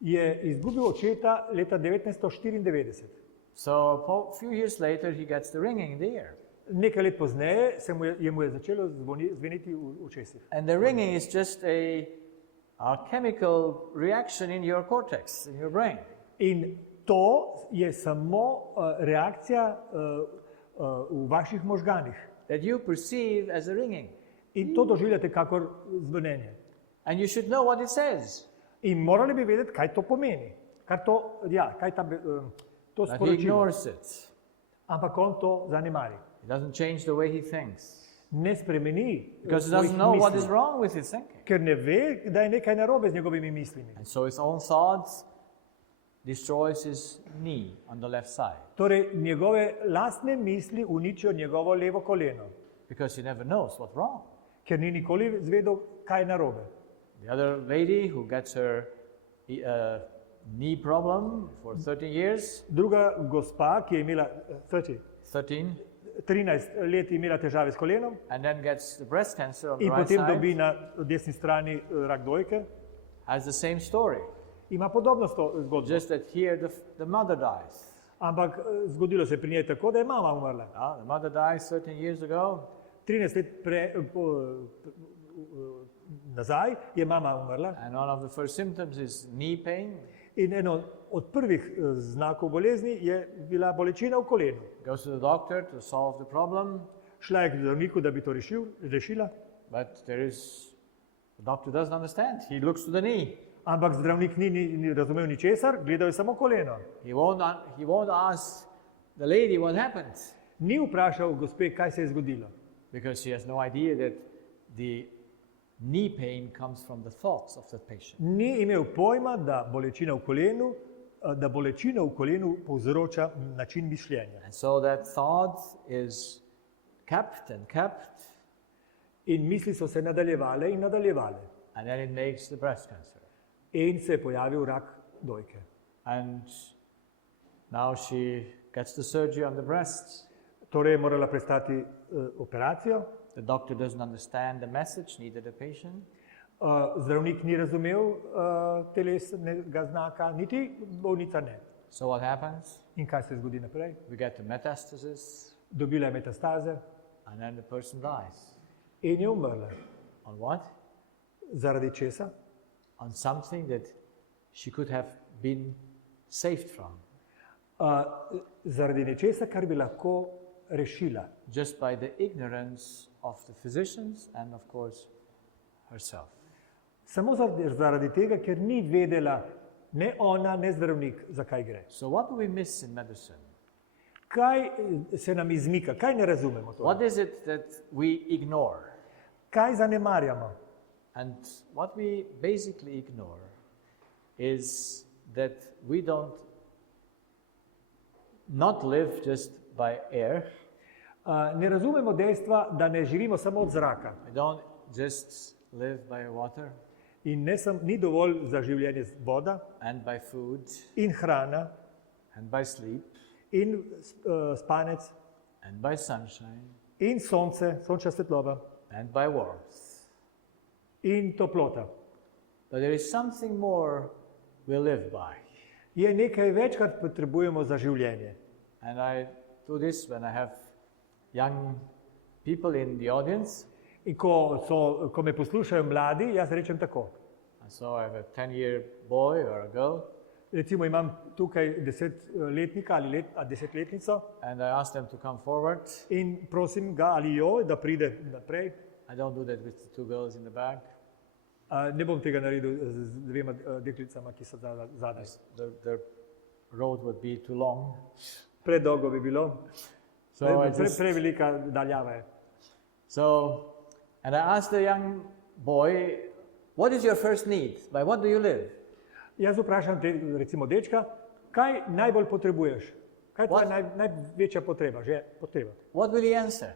je izgubil očeta leta 1994. So a few years later, he gets the ringing in the ear. Nekaj let pozneje mu je začelo zveneti v ušesih. And the ringing is just a chemical reaction in your cortex, in your brain. In to je samo reakcija v vaših možganih. that you perceive as a ringing. In to doživljate kakor zvonjenje. And you should know what it says. In morali bi vedeti, kaj to pomeni. Kaj to But he sporočilo. ignores it. Ampak on to zanemari. He doesn't change the way he thinks. Ne spremeni Because he svojih doesn't know what is misli, wrong with his thinking. ker ne ve, da je nekaj narobe z njegovimi mislimi. And so his own thoughts destroys his knee on the left side. Torej, njegove lastne misli uničijo njegovo levo koleno, Because he never knows what's wrong. ker ni nikoli zvedel, kaj je narobe. The other lady who gets her knee problem for 13 years, Druga gospa, ki je imela 13, 13 let imela težave s kolenom and then gets the breast cancer on the in right potem dobi side, na desni strani rak dojke, has the same story. ima podobno zgodbo. Just that here the mother dies. Ampak zgodilo se pri njej tako, da je mama umrla. The mother dies 13 years ago, 13 let nazaj je mama umrla and one of the first symptoms is knee pain. in eno od prvih znakov bolezni je bila bolečina v kolenu. Goes to the doctor to solve the problem, Šla je k zdravniku, da bi to rešila, but the doctor doesn't understand. He looks to the knee. ampak zdravnik ni razumel ničesar, gledal je samo koleno. He won't ask the lady what happened, Ni vprašal gospe, kaj se je zgodilo, because she has no idea that the knee pain comes from the thoughts of the patient. ni imel pojma, da bolečina v kolenu povzroča način mišljenja. And so that thought is kept and kept, In misli so se nadaljevale in nadaljevale. and then it makes the breast cancer. In se je pojavil rak dojke. And now she gets the surgery on the breast. Torej je morala prestati operacijo. The doctor doesn't understand the message, neither the patient. Zdravnik ni razumel telesnega znaka, niti bolnica ne. So what happens? In kaj se zgodi naprej? We get the metastasis, Dobila je metastaze and then the person dies. in je umrla. On what? Zaradi česa? On something that she could have been saved from, Zaradi nečesa, kar bi lahko rešila. just by the ignorance of the physicians and, of course, herself. Samo zaradi tega, ker ni vedela ne ona, ne zdravnik, zakaj gre. So, what do we miss in medicine? Kaj se nam izmika, kaj ne razumemo? What Torej? is it that we ignore? Kaj zanemarjamo? And what we basically ignore is that we don't not live just by air, Ne razumemo dejstva, da ne živimo samo od zraka. we don't just live by water In ni dovolj za življenje voda and by food in hrana and by sleep in spanec and by sunshine in sonce, sončna svetloba and by warmth. in toplota. But there is something more we live by. Je nekaj več, kar potrebujemo za življenje. And I do this when I have young people in the audience. In ko me poslušajo mladi, jaz rečem tako. And so I have a 10-year boy or a girl, Recimo imam tukaj 10-letnika ali 10-letnico and I ask them to come forward. in prosim ga ali jo, da pride naprej. I don't do that with the two girls in the back. Ne bom tega naredil z dvema deklicama, ki so zadaj. The road would be too long. Predolgo bi bilo, So I just, prevelika daljava je. and I ask the young boy, what is your first need? By what do you live? Jaz vprašam recimo dečka, kaj najbolj potrebuješ? Kaj je tvoja največja potreba, potreba? What will he answer?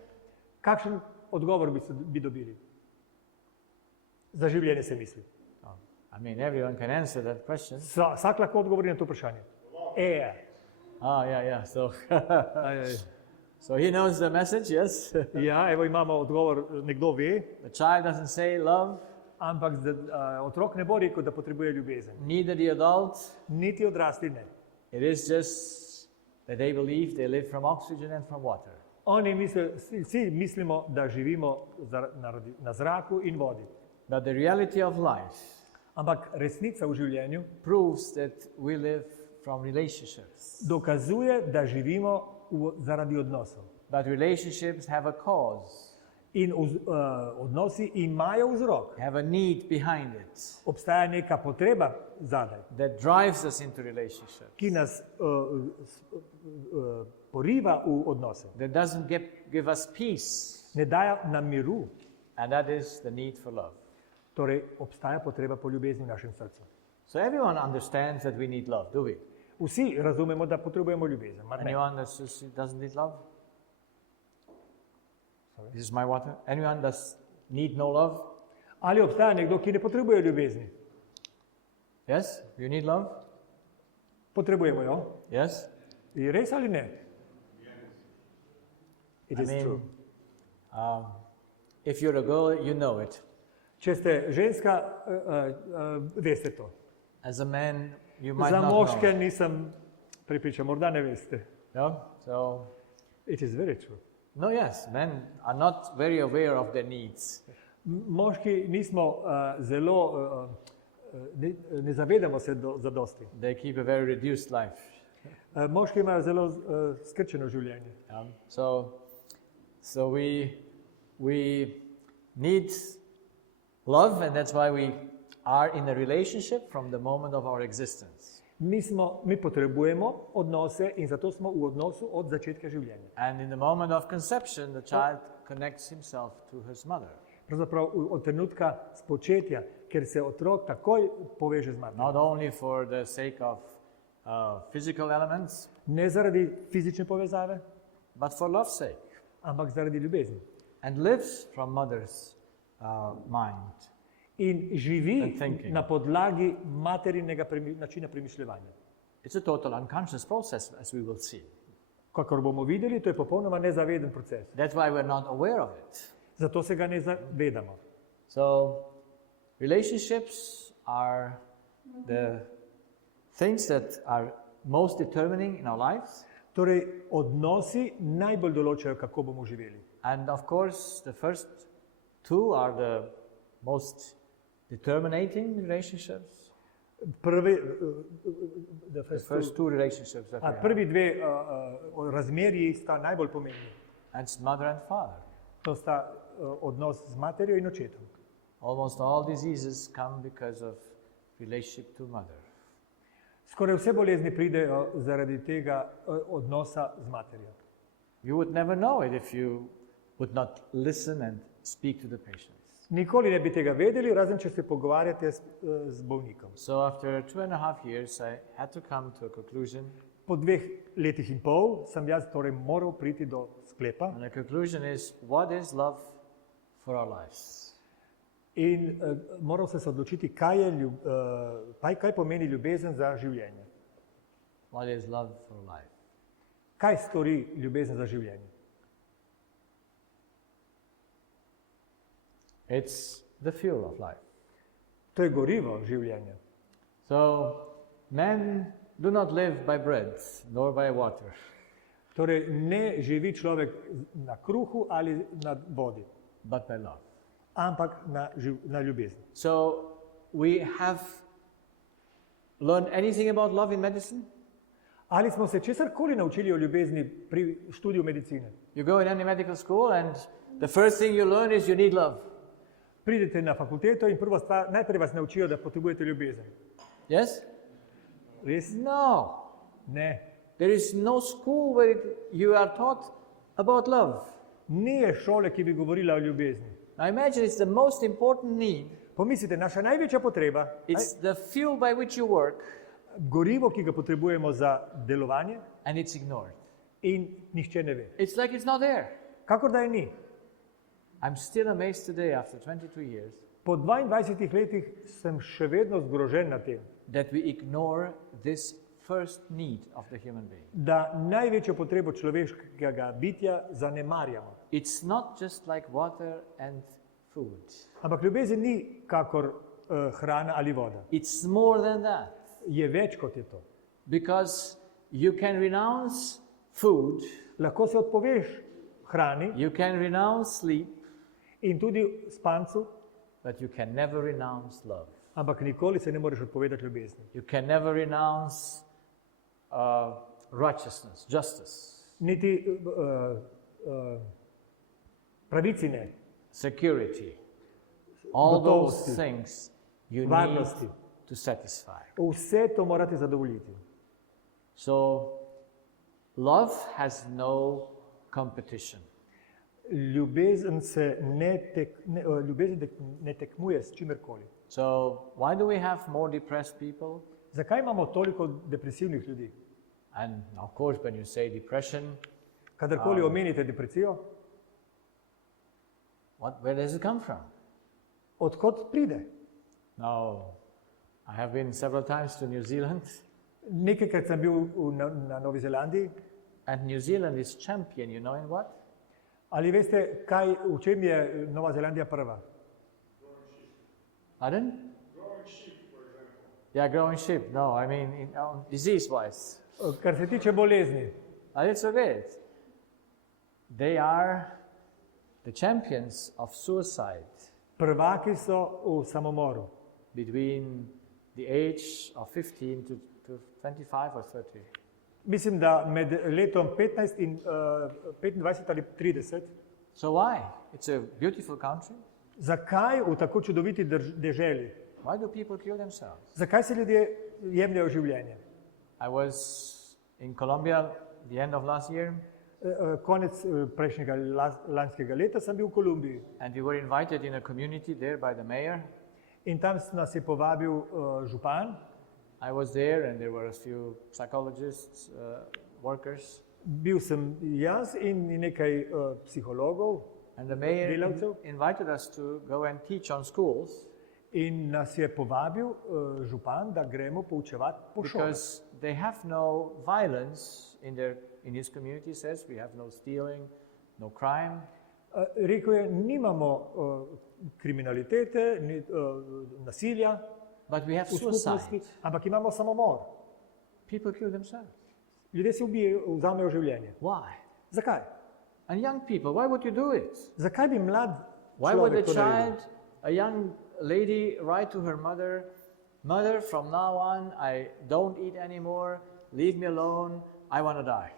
Kakšen odgovor bi dobili? Za življenje se misli. I mean, everyone can answer that question. Vsak lahko odgovori na to vprašanje. Yeah. So he knows the message, yes. Ja, evo imamo odgovor, nekdo ve, The child doesn't say love, ampak otrok ne bo rekel, da potrebuje ljubezen. neither the adult. Niti odrasli ne. It is just that they believe they live from oxygen and from water. Vsi mislimo, da živimo na zraku in vodi. But the reality of life Ampak resnica v življenju proves that we live from relationships. dokazuje, da živimo zaradi odnosov. But relationships have a cause, In odnosi imajo vzrok. have a need behind it Obstaja neka potreba zadaj, that drives us into relationships, ki nas poriva v odnose. that doesn't give us peace, Ne daje nam miru. and that is the need for love. Torej, obstaja potreba po ljubezni v našem srcu. So everyone understands that we need love, do we? Vsi razumemo, da potrebujemo ljubezen. Mar ne? Anyone that doesn't need love? Sorry. This is my water. Anyone that need no love? Ali obstaja nekdo, ki ne potrebuje ljubezni? Yes? You need love? Potrebujemo jo. Yes? Je res ali ne? It I is true. mean, if you're a girl, you know it. Če ste ženska, veste to. As a man, you might Za not moške know. nisem prepričan, morda ne veste. No? So, It is very true. no, yes, men are not very aware of their needs. Moški nismo zelo, ne zavedamo se zadosti. They keep a very reduced life. Moški imajo zelo skrčeno življenje. So we need love, and that's why we are in a relationship from the moment of our existence. Mi potrebujemo odnose in zato smo v odnosu od začetka življenja. And in the moment of conception, the child connects himself to his mother. Pravzaprav od trenutka spočetja, ker se otrok takoj poveže z materjo. Not only for the sake of physical elements, Ne zaradi fizične povezave, but for love's sake, ampak zaradi ljubezni. and lives from mother's mind. In živi And thinking. na podlagi materinega načina premišljevanja. It's a total unconscious process, as we will see. Kakor bomo videli, to je popolnoma nezaveden proces. That's why we're not aware of it. Zato se ga ne zavedamo. So, relationships are the things that are most determining in our lives. Torej, odnosi najbolj določajo, kako bomo živeli. And of course, the first two are the most determinating relationships. The first two relationships that we have. Prvi dve razmerji sta najbolj pomembni. And it's mother and father. To sta odnos z materjo in očetom. Almost all diseases come because of relationship to mother. Skoraj vse bolezni pridejo zaradi tega odnosa z materjo. You would never know it if you would not listen and speak to the patients. Nikoli ne bi tega vedeli, razen če se pogovarjate z bolnikom. So after 2.5 years, I had to come to a conclusion. Po 2 letih in pol sem jaz torej moral priti do sklepa And the conclusion is, what is love for our lives? in moral sem se odločiti, kaj pomeni ljubezen za življenje. What is love for life? Kaj stori ljubezen za življenje? It's the fuel of life. To je gorivo življenja. So men do not live by bread nor by water, Torej, ne živi človek na kruhu ali na vodi, but by love. ampak na ljubezni. So we have learned anything about love in medicine? Ali smo se česarkoli naučili o ljubezni pri študiju medicine? You go in any medical school and the first thing you learn is you need love. Pridete na fakulteto in prva stvar, najprej vas naučijo, da potrebujete ljubezen. Yes? Res? No. Ne. There is no school where you are taught about love. Ni šole, ki bi govorila o ljubezni. Now imagine it's the most important need. Pomislite, naša največja potreba, It's the fuel by which you work, gorivo, ki ga potrebujemo za delovanje and it's ignored. in nihče ne ve. It's like it's not there. Kakor da je ni. I'm still amazed today, after 22 years, Po 22 letih sem še vedno zgrožen na tem, that we ignore this first need of the human being. da največjo potrebo človeškega bitja zanemarjamo. It's not just like water and food. Ampak ljubezen ni kakor hrana ali voda. It's more than that. Je več kot je to. Because you can renounce food, Lahko se odpoveš hrani you can renounce sleep, in tudi spancu, but you can never renounce love. ampak nikoli se ne moreš odpovedati ljubezni. You can never renounce righteousness, justice. Niti pravici ne, security. All those Gotovosti. things you need varnosti. to satisfy. Vse to morate zadovoljiti. So, love has no competition. Ljubezen ne tekmuje s čimerkoli. So, why do we have more depressed people? Zakaj imamo toliko depresivnih ljudi? And of course, when you say depression, Kadarkoli omenite depresijo, where does it come from? odkot pride? Now, I have been several times to New Zealand, Nekajkrat sem bil na Novi Zelandiji. and New Zealand is champion, you know in what? Ali veste, v čem je Nova Zelandija prva? Pardon? Yeah, growing sheep. No, I mean disease-wise. Kar se tiče bolezni. It's okay. They are the champions of suicide Prvaki so v samomoru. between the age of 15 to 25 or 30. Mislim, da med letom 15 in 25 ali 30. So why? It's a beautiful country. Zakaj v tako čudoviti deželi? Why do people kill themselves? Zakaj se ljudje jemljajo življenje? I was in Colombia the end of last year, Konec prejšnjega lanskega leta sem bil v Kolumbiji and we were invited in a community there by the mayor. in tam nas je povabil župan. I was there, and there were a few psychologists, workers, Bil sem jaz in nekaj psihologov and the mayor delavcev invited us to go and teach on schools in nas je povabil župan, da gremo poučevati po šolah. because they have no violence in his community. Says we have no stealing, no crime. Rekel je, nimamo kriminalitete, nasilja But we have v skupnosti, suicide. ampak imamo samomor. People kill themselves. Ljudje si vzamejo življenje. Why? Zakaj? And young people, why would you do it? Zakaj bi mlad Why would a človek to naredil? child, a young lady, write to her mother, "Mother, from now on, I don't eat anymore. Leave me alone. I want to die."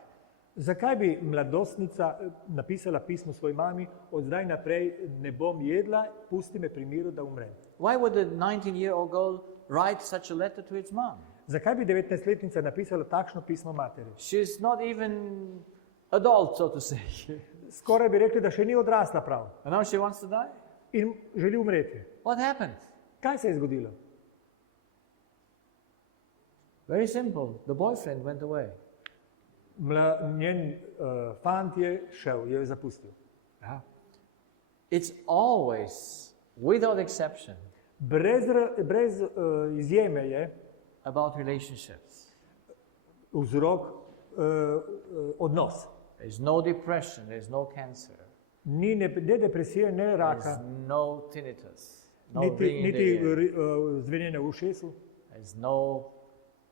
Zakaj bi mladostnica napisala pismo svoji mami, od zdaj naprej ne bom jedla, pusti me pri miru, da umrem? Why would a 19-year-old girl write such a letter to its mom? Zakaj bi 19-letnica napisala takšno pismo materi? She's not even adult, so to say. Skoraj bi rekli, da še ni odrasla prav And now she wants to die? in želi umreti. What happened? Kaj se je zgodilo? Very simple. The boyfriend went away. Njen fant je šel, jo je zapustil. It's always, without exception, Brez izjeme je about relationships. vzrok odnos. There's no depression, there's no cancer, Ni ne depresije, ne there's raka, no tinnitus, no niti, ringing in niti the ear, zvenjenja v ušesu, there's no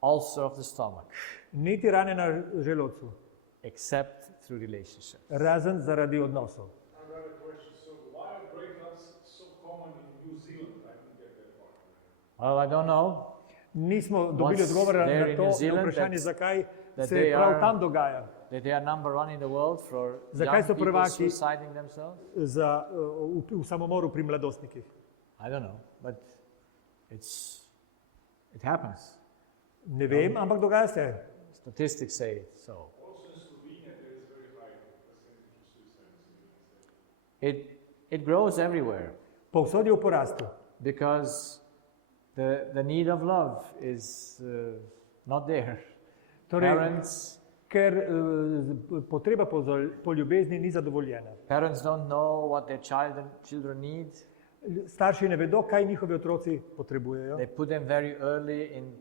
ulcer of the stomach, niti rane na želodcu, except through relationships. razen zaradi odnosov. I've got a question. So why are breakups so common in New Zealand? I can get that part. Well, I don't know. Nismo dobili What's odgovora there na in to New na Zealand vprašanje, that- zakaj that se they prav are- tam dogaja. That they are number one in the world for Zakaj young so people prvaki? suiciding themselves? V samomoru pri mladostnikih. I don't know, but it happens. Ne vem, ampak dogaja se. Statistics say it, so. Also in Slovenia, there is very high percentage of suicides. It grows everywhere Povsod je v porastu, because the need of love is not there. Torej- Parents ker potreba po ljubezni ni zadovoljena. don't know what their children need. Starši ne vedo, kaj njihovi otroci potrebujejo. They put them very early in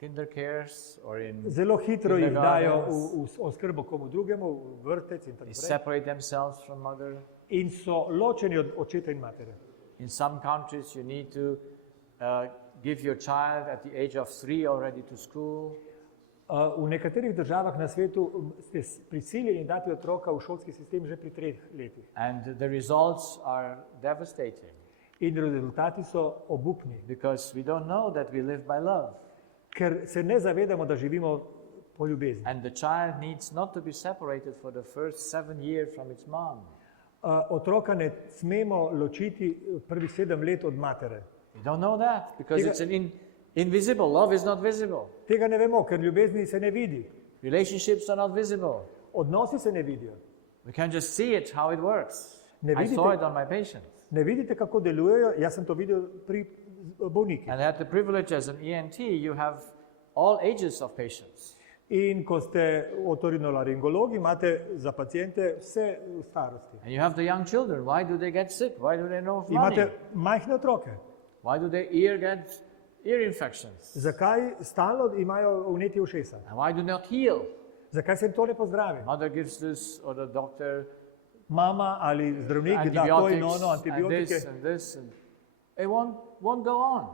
kinder cares or in Zelo hitro jih dajo kindergartens. v oskrbo komu drugemu, v vrtec in tako They naprej. separate themselves from mother. In so ločeni od očeta in matere. In some countries, you need to give your child at the age of 3 already to school. V nekaterih državah na svetu ste prisiljeni dati otroka v šolski sistem že pri 3 letih. And the results are devastating In rezultati so obupni, because we don't know that we live by love. ker se ne zavedamo, da živimo po ljubezni. And the child needs not to be separated for the first 7 years from its mom. Otroka ne smemo ločiti prvih 7 let od matere. We don't know that because it's an invisible. Love is not visible. Tega ne vemo, ker ljubezni se ne vidi. Relationships are not visible. Odnosi se ne vidijo. We can just see it, how it works. Ne I vidite- saw it on my patients. Ne vidite, kako delujejo? Jaz sem to videl pri bolnikih. And I had the privilege as an ENT, you have all ages of patients. In ko ste otorinolaringologi, imate za pacijente vse starosti. And you have the young children. Why do they get sick? Why do they know of money? Imate majhne otroke. Why do their ear get ear infections? Zakaj stalno imajo vnetje ušesa? And why do they not heal? Zakaj se jim to ne pozdravi? Mother gives this, or the doctor Mama ali zdravnik da to in ono, antibiotics, and antibiotike this and this, and it won't go on.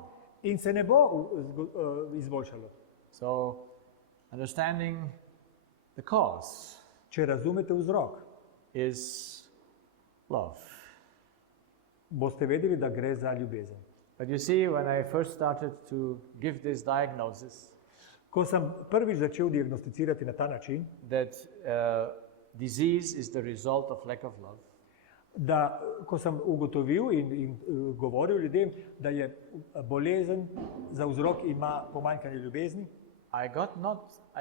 in se ne bo izboljšalo. So, understanding the cause Če razumete vzrok, is love. boste vedeli, da gre za ljubezen. But you see, when I first started to give this diagnosis, Ko sem prvič začel diagnosticirati na ta način, that disease is the result of lack of love, da ko sem ugotovil in govoril ljudem, da je bolezen za vzrok ima pomanjkanje ljubezni, I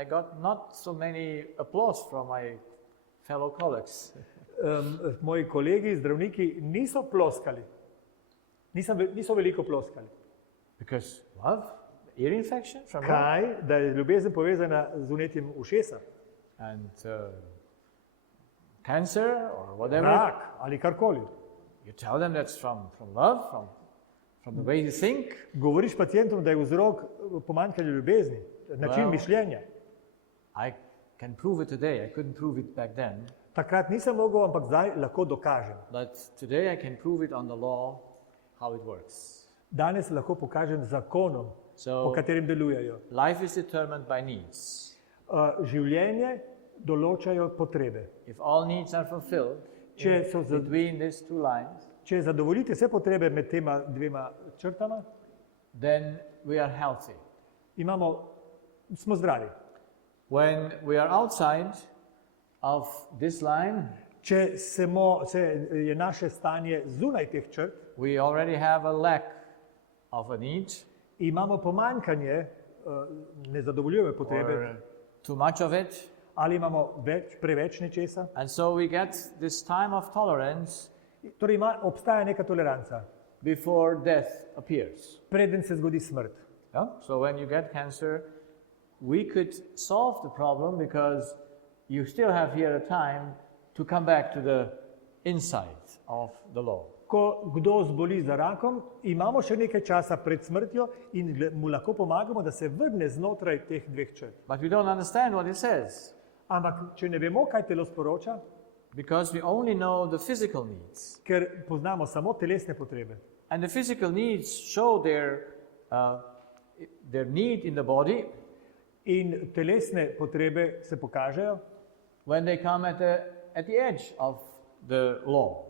got not so many applause from my fellow colleagues. Moji kolegi, zdravniki niso ploskali. Niso veliko ploskali. Because love? Ear infection from love? Kaj? Da je ljubezen povezana z vnetjem ušesa, And cancer or whatever. rak ali karkoli. You tell them that's from love, from the way you think. Govoriš pacijentom, da je vzrok pomanjkanje ljubezni, način Well. mišljenja. I can prove it today. I couldn't prove it back then. Takrat nisem mogel, ampak zdaj lahko dokažem. But today I can prove it on the law, how it works. Danes lahko pokažem zakonom, So- po katerim delujejo. Life is determined by needs. Življenje določajo potrebe. If all needs are fulfilled Če, so za, between these two lines, če zadovoljite vse potrebe med tema dvema črtama, then we are healthy. Smo zdravi. When we are outside of this line, Če je naše stanje zunaj teh črt, we already have a lack of a need imamo pomanjkanje, ne zadovoljujeme potrebe, or too much of it. ali imamo preveč nečesa. And so we get this time of tolerance Torej obstaja neka toleranca, before death appears. preden se zgodi smrt. Yeah? So when you get cancer, we could solve the problem because you still have here a time to come back to the inside of the law. Ko kdo zboli za rakom, imamo še nekaj časa pred smrtjo in mu lahko pomagamo, da se vrne znotraj teh dveh črt. But we don't understand what it says Ampak, če ne vemo, kaj telo sporoča, because we only know the physical needs. ker poznamo samo telesne potrebe. And the physical needs show their need in the body In telesne potrebe se pokažejo, when they come at the edge of the law.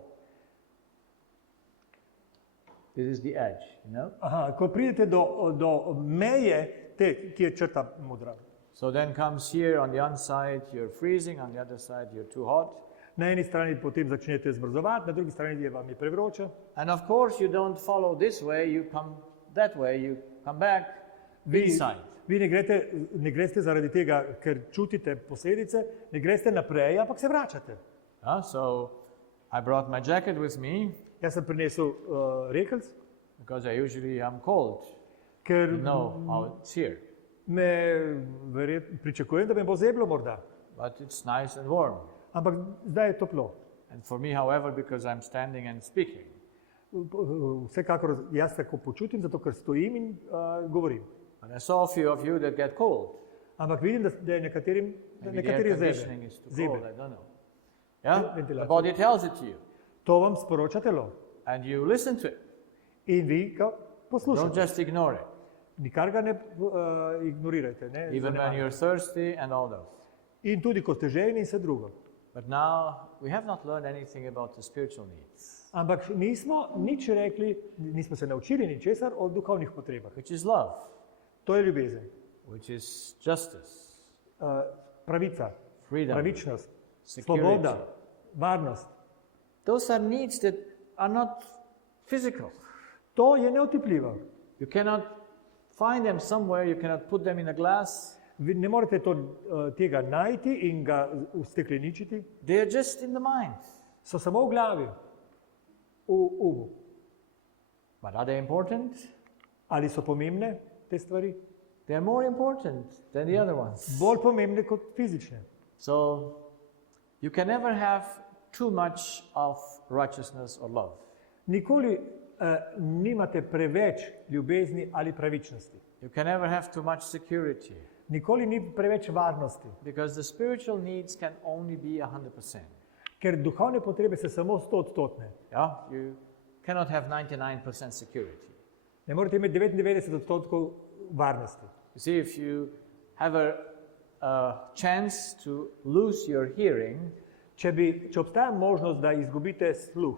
This is the edge, you know? ko pridete do meje, ki je črta modra. So then comes here on the one side, you're freezing, on the other side, you're too hot. Na eni strani potem začnete zmrzovati, na drugi strani vam je prevroče. And of course, you don't follow this way, you come that way, you come back inside. Vi ne greste zaradi tega, ker čutite posledice, ne greste naprej, ampak se vračate. So I brought my jacket with me Jaz sem prinesel rekelc, because I usually am cold. ker You know how it's here. pričakujem, da me bo zeblo morda. But it's nice and warm. Ampak zdaj je toplo. And for me, however, because I'm standing and speaking. Vsekakor jaz tako počutim, zato ker stojim in govorim. And I saw a few of you that get cold. Ampak vidim, da je nekateri Maybe the air conditioning zebe. is too Zebe. cold, I don't know. Yeah? Ventilator. The body tells it to you. To vam sporoča telo. And you listen to it. In vi ga Don't poslušate. just ignore it. Nikar ga ne ignorirajte. Ne, Even when zanemarjate. you're thirsty and all those. In tudi ko ste žejni in vse drugo. But now we have not learned anything about the spiritual needs, Ampak nismo nič rekli, nismo se naučili ničesar o duhovnih potrebah. which is love, To je ljubezen. which is justice, pravica, Freedom. pravičnost, Security. svoboda, varnost. Those are needs that are not physical. To je neotipljivo. You cannot find them somewhere, you cannot put them in a glass. Vi ne morete tega najti in ga ustekleničiti. They are just in the mind. So samo v glavi, v umu. But are they important? Ali so pomembne te stvari? They are more important than the other ones. Bolj pomembne kot fizične. So you can never have too much of righteousness or love. Nikoli nimate preveč ljubezni ali pravičnosti. You can never have too much security. Nikoli ni preveč varnosti, Because the spiritual needs can only be 100%. ker duhovne potrebe so samo 100-odstotne. Yeah? You cannot have 99% security. Ne morete imeti 99% varnosti. You see, if you have a chance to lose your hearing Če obstaja možnost, da izgubite sluh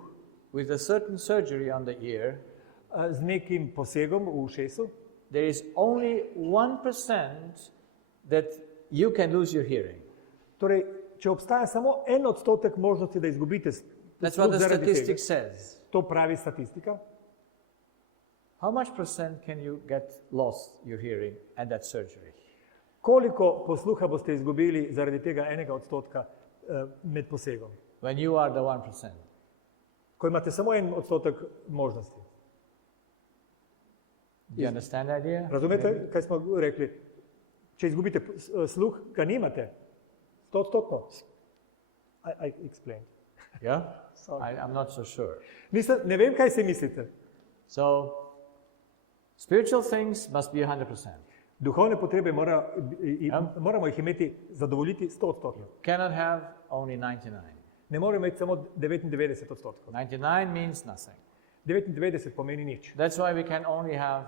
with a certain surgery on the ear, z nekim posegom v ušesu, there is only 1% that you can lose your hearing. torej, če obstaja samo 1% možnosti, da izgubite That's what sluh the zaradi tega, statistic says. to pravi statistika, How much percent can you get lost your hearing at that surgery? koliko posluha boste izgubili zaradi tega 1% med posegom, When you are the 1%. ko imate samo 1% možnosti. Do you understand the idea? Razumete, kaj smo rekli? Če izgubite sluh, ga nimate. 100%. I explained. Yeah? Sorry. I'm not so sure. Ne vem, kaj si mislite. So, spiritual things must be 100%. Duhovne potrebe moramo jih imeti, zadovoljiti 100%. Cannot have only 99. Ne moremo imeti samo 99%. 99 means nothing. 99 pomeni nič. That's why we can only have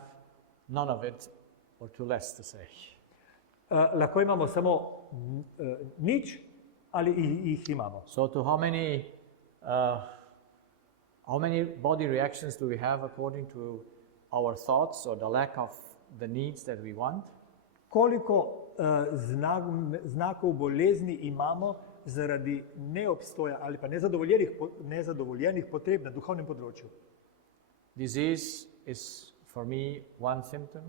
none of it, or too less to say. Lahko imamo samo nič ali jih imamo. So, to how many body reactions do we have according to our thoughts or the lack of the needs that we want? Koliko znakov bolezni imamo zaradi neobstoja ali pa nezadovoljenih potreb na duhovnem področju? Disease is for me one symptom.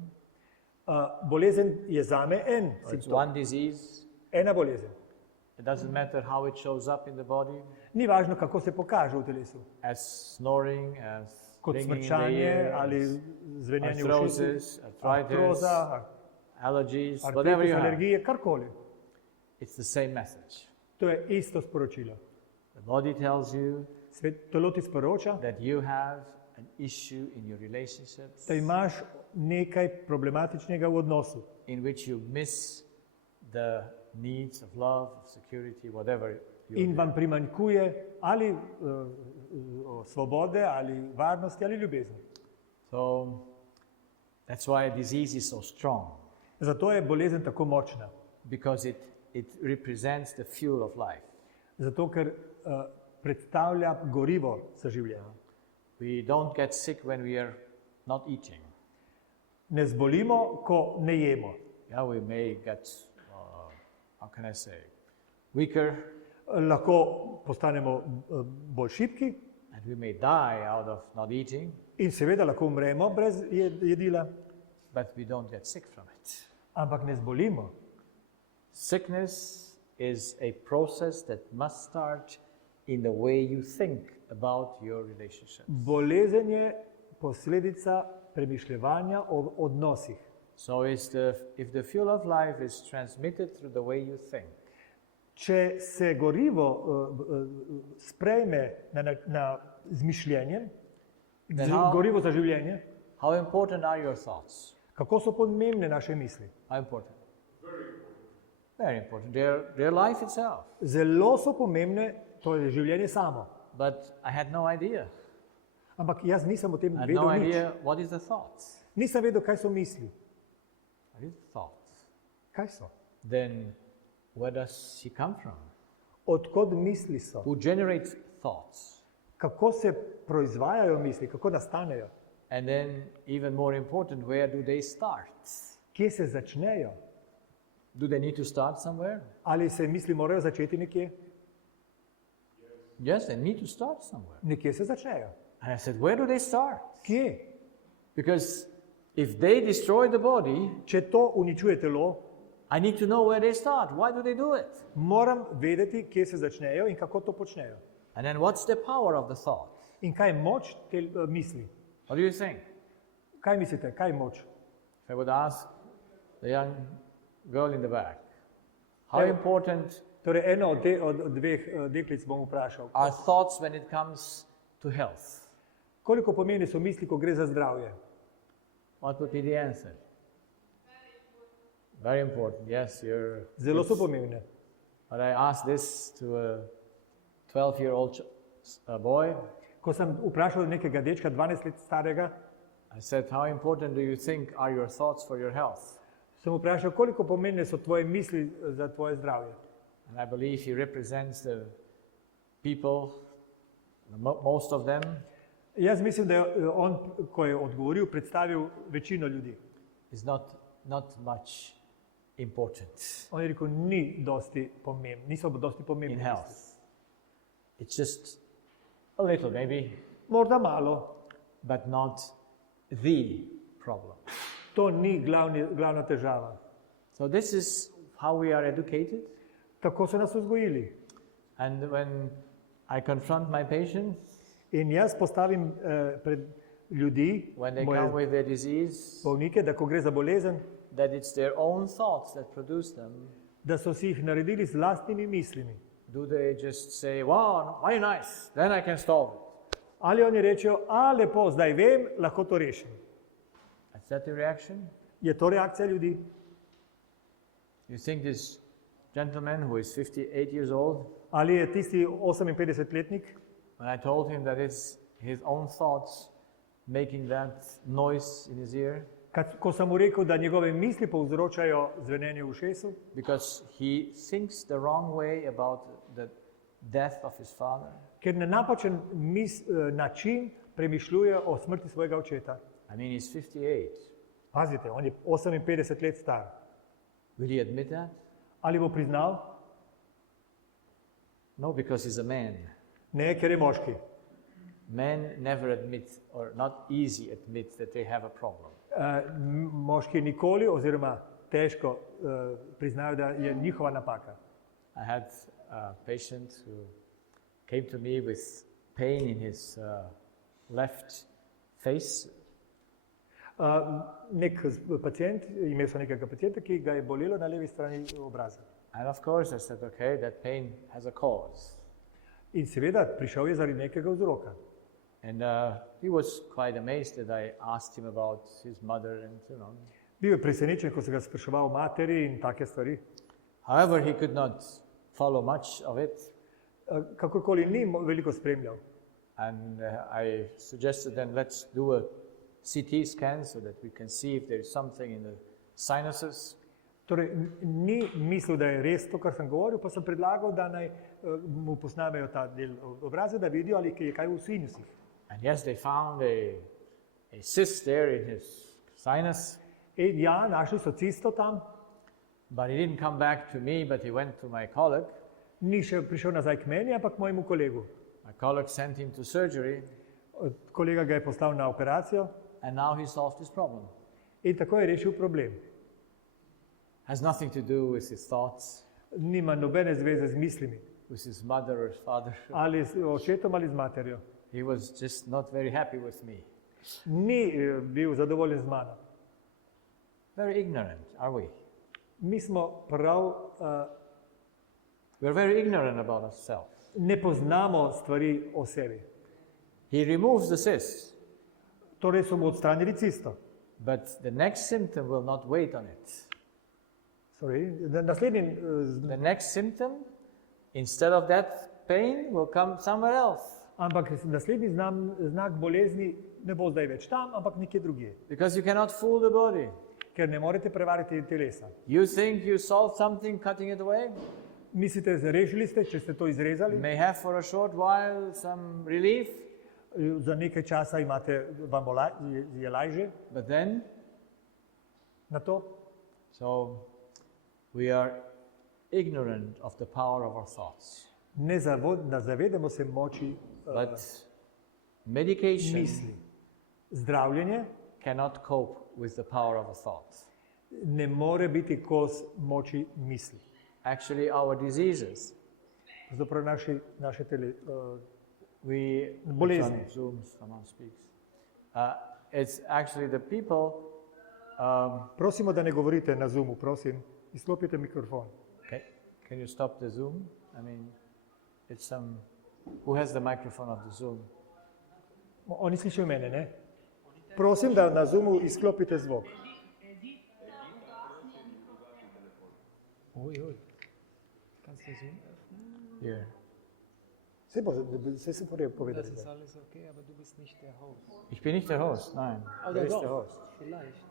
Bolezen je zame en It's simptom, one disease. ena bolezen. It doesn't matter how it shows up in the body, Ni važno, kako se pokaže v telesu. as snoring, as Kot ringing in the smrčanje ear, ali as zvenjanje v arthrosis, ušesu, arthritis, artroza, allergies, whatever artritis, you have. alergije, karkoli. It's the same message. To je isto sporočilo. The body tells you Telo ti sporoča, that you have an issue in your relationships da imaš nekaj problematičnega v odnosu, in which you miss the needs of love, of security, whatever you in vam primanjkuje ali svobode, ali varnosti, ali ljubezni. So that's why disease is so strong, Zato je bolezen tako močna. because it represents the fuel of life. Zato, ker predstavlja gorivo za življenje. We don't get sick when we are not eating. Ne zbolimo, ko ne jemo. Yeah, we may get, how can I say, weaker, Lahko postanemo bolj šibki and we may die out of not eating, in seveda lahko umremo brez jedila, but we don't get sick from it. ampak ne zbolimo. Sickness is a process that must start in the way you think about your relationship. Bolezen je posledica premišljevanja o odnosih. So if the fuel of life is transmitted through the way you think, Če se gorivo sprejme z mišljenjem, gorivo za življenje, how important are your thoughts? kako so pomembne naše misli? How important? Very important. They're life itself. Zelo so pomembne, to je življenje samo. But I had no idea. Ampak jaz nisem o tem I had vedel no nič. idea what is the thoughts. Nisem vedel, kaj so misli. What is thoughts? Kaj so? Then where does he come from? Odkot misli so? Who generates thoughts? Kako se proizvajajo misli? Kako nastanejo? And then even more important, where do they start? Kje se začnejo? Do they need to start somewhere? Ali se misli morajo začeti nekje? Yes, they need to start somewhere. Nekje se začnejo. And I said, where do they start? Kje? Because if they destroy the body, Če to uničuje telo, I need to know where they start. Why do they do it? moram vedeti, kje se začnejo in kako to počnejo. And then what's the power of the thought? In kaj je moč te misli? What do you think? Kaj mislite, kaj je moč? If I would ask the young girl in the back, how Yeah. important Torej, eno od dveh deklic bom vprašal. are thoughts when it comes to health? Koliko pomeni so misli, ko gre za zdravje? What would be the answer? Very important. Yes, you're. Zelo so pomembne. But I asked this to a 12-year-old boy. Ko sem vprašal nekega dečka, 12 let starega, I said, how important do you think are your thoughts for your health? sem vprašal, koliko pomembne so tvoje misli za tvoje zdravje. And I believe he represents the people, most of them, Jaz mislim, da je on, ko je odgovoril, predstavil večino ljudi. is not much important On je rekel, niso dosti pomembni. in health. It's just a little maybe, Morda malo. but not the problem. To ni glavna težava. So this is how we are educated. Tako so nas vzgojili. And when I confront my patients, In jaz postavim pred ljudi, when they moje come with their disease, bolnike, da ko gre za bolezen, that it's their own thoughts that produce them, da so si jih naredili z lastnimi mislimi. do they just say, wow, very nice, then I can solve it? Ali oni rečejo, lepo, zdaj vem, lahko to rešim. Is that the reaction? Je to reakcija ljudi? You think this gentleman who is 58 years old, Ali je tisti 58-letnik, when I told him that it's his own thoughts making that noise in his ear, ko sem mu rekel, da njegove misli povzročajo zvenenje v ušesu, because he thinks the wrong way about the death of his father? ker na napačen način premišljuje o smrti svojega očeta. I mean, he's 58. Pazite, on je 58 let star. Will he admit that? Ali bo priznal? No, because he's a man. Ne, ker je moški. Men never admit, or not easy admit, that they have a problem. Moški nikoli oziroma težko priznajo, da je njihova napaka. I had a patient who came to me with pain in his left face. Imel so nekega pacijenta, ki ga je bolelo na levi strani obraza. And of course I said, okay, that pain has a cause. In seveda, prišel je zaradi nekega vzroka. And he was quite amazed that I asked him about his mother and, you know. Bil je presenečen, ko se ga spraševal o materi in take stvari. However, he could not follow much of it. Kakorkoli ni veliko spremljal. And I suggested then let's do a CT scan so that we can see if there is something in the sinuses. Torej, ni mislil, da je res to, kar sem govoril, pa sem predlagal, da naj mu posnamejo ta del obraza, da vidijo, ali je kaj v sinusih. And yes, they found a cyst there in his sinus. In ja, našli so cisto tam, But he didn't come back to me, but he went to my colleague. ni še prišel nazaj k meni, ampak k mojemu kolegu. My colleague sent him to surgery, Kolega ga je poslal na operacijo and now he solved his problem. in tako je rešil problem. Has nothing to do with his thoughts, Nima nobene zveze z mislimi, with his mother or his father. ali z očetom ali z materjo. He was just not very happy with me. Ni bil zadovoljen z mano. Very ignorant, are we? Mi smo prav, We're very ignorant about ourselves. ne poznamo stvari o sebi. He removes the cyst, Torej so mu odstranili cisto. but the next symptom will not wait on it. Naslednji The next symptom, instead of that pain, will come somewhere else. ampak naslednji znak bolezni ne bo zdaj več tam, ampak nekje drugje. Because you cannot fool the body. Ker ne morete prevariti telesa. You think you solved something cutting it away? Mislite, rešili ste, če ste to You izrezali, may have for a short while some relief, za nekaj časa je lažje but then, na to. so We are ignorant of the power of our thoughts. Ne zavedamo se moči But medication misli. Zdravljenje cannot cope with the power of a thought. ne more biti kos moči misli. Actually, our diseases, Zapravo naše we Bolezni. on Zoom, someone speaks. It's actually the people. Prosimo, da ne govorite na Zoomu, prosim. Izklopite mikrofon. Okay, can you stop the Zoom? I mean, it's some. Who has the microphone of the Zoom? Oni slišijo mene, ne? Prosim, da na Zoomu izklopite zvok. Kannst du Zoom öffnen? Here. Vse se mora povedati. Das ist alles okay, aber du bist nicht der Host. Ich bin nicht der Host, nein. Wer ist der Host? Vielleicht.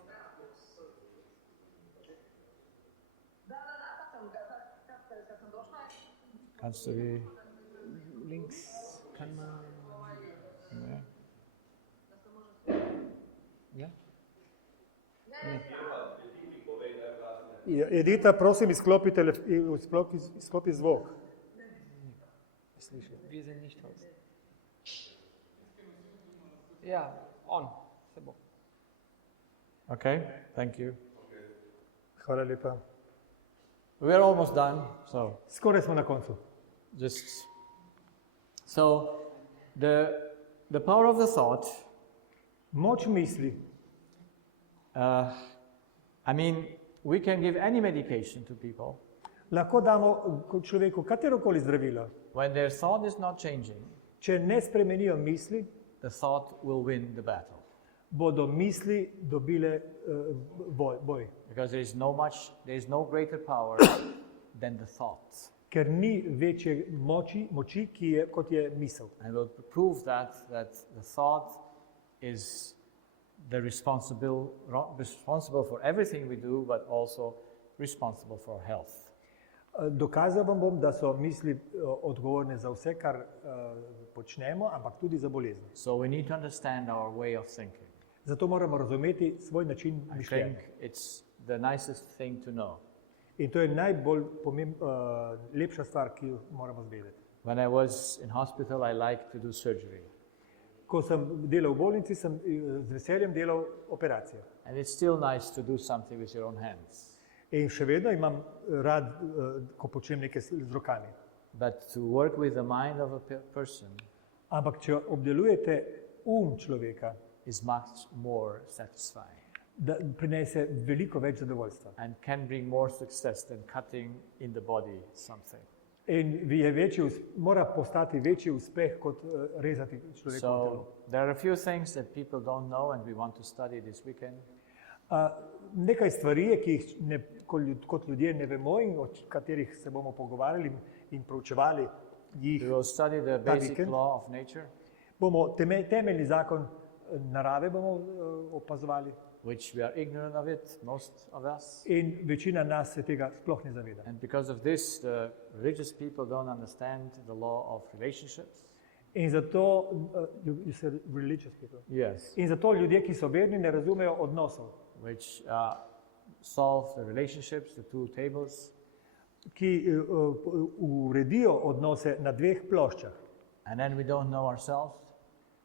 Kannst du die? Links kann man. Nee. Ja? Edita, prosim, izklopi zvok. Wir sind nicht Host. Ja, on. C'est bon. Okay, thank you. Hvala lepa. We're almost done, so Skoraj smo na koncu. just so the power of the thought. Moč misli. I mean, we can give any medication to people Lahko damo človeku katerokoli zdravilo. when their thought is not changing. Če ne spremenijo misli, The thought will win the battle bodo misli dobile boj. because there is no greater power than the thought. Ker ni večje moči kot je misel. And we'll prove that the thought is the responsible for everything we do, but also responsible for our health. Dokazal vam bom, da so misli odgovorne za vse, kar počnemo, ampak tudi za bolezni. So we need to understand our way of thinking. Zato moramo razumeti svoj način I mišljenja. think it's the nicest thing to know. In to je najbolj lepša stvar, ki jo moramo zvedeti. When I was in hospital, I liked to do surgery. Ko sem delal v bolnici, sem z veseljem delal operacije. And it's still nice to do something with your own hands. In še vedno imam rad, ko počnem nekaj z rokami. But to work with the mind of a person Ampak če obdelujete človeka, is much more satisfying da prinese veliko več zadovoljstva. and can bring more success than cutting in the body something. In mora postati večji uspeh, kot rezati človekovo telo. So there are a few things that people don't know and we want to study this weekend. Nekaj stvari je, ki jih kot ljudje ne vemo in o katerih se bomo pogovarjali in proučevali jih. We will study the Ta basic vikend. law of nature, Bomo temeljni zakon narave bomo opazovali which we are ignorant of it, most of us. in večina nas se tega sploh ne zaveda. And because of this, the religious people don't understand the law of relationships. In zato, you said religious people. Yes. In zato ljudje, ki so verni, ne razumejo odnosov, Which solve the relationships, the two tables. ki uredijo odnose na dveh ploščah. And then we don't know ourselves.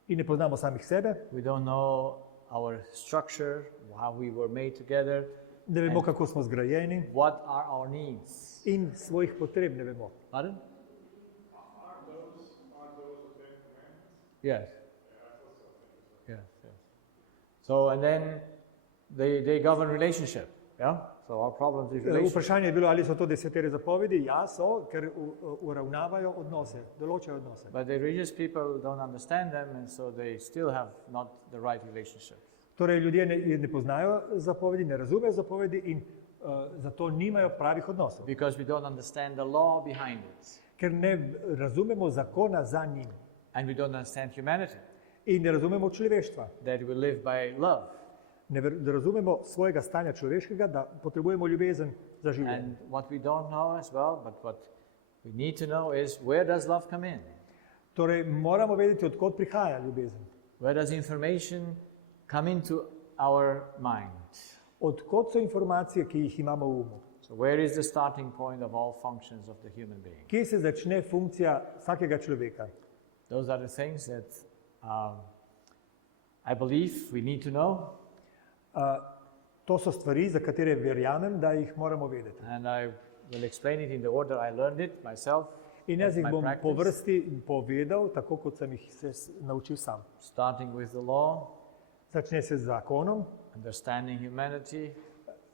In ne poznamo samih sebe, We don't know our structure, how we were made together, ne vemo, kako smo zgrajeni what are our needs. in svojih potreb ne vemo. Pardon? Are those the Ten Commandments? Yes. Yes, yes. So, and then they govern relationship, yeah? So our problems is relationship. Vprašanje je bilo, ali so to desetere zapovedi. Ja, so, ker uravnavajo odnose, določajo odnose. But the religious people don't understand them, and so they still have not the right relationship. Torej, ljudje ne poznajo zapovedi, ne razumejo zapovedi in zato nimajo pravih odnosov. Because we don't understand the law behind it. Ker ne razumemo zakona za njim And we don't understand humanity, in ne razumemo človeštva. that we live by love. Ne razumemo svojega stanja človeškega, da potrebujemo ljubezen za življenje. And what we don't know as well, but what we need to know is where does love come in? Torej, moramo vedeti, odkot prihaja ljubezen. Where does information come into our mind? Odkot so informacije, ki jih imamo v umu. So where is the starting point of all functions of the human being? Kje se začne funkcija vsakega človeka? Those are the things that I believe we need to know, To so stvari, za katere verjamem, da jih moramo vedeti. and I will explain it in the order I learned it myself. In jaz as jih my bom po practice, vrsti povedal, tako kot sem jih se naučil sam. starting with the law, Začne se z zakonom, understanding humanity,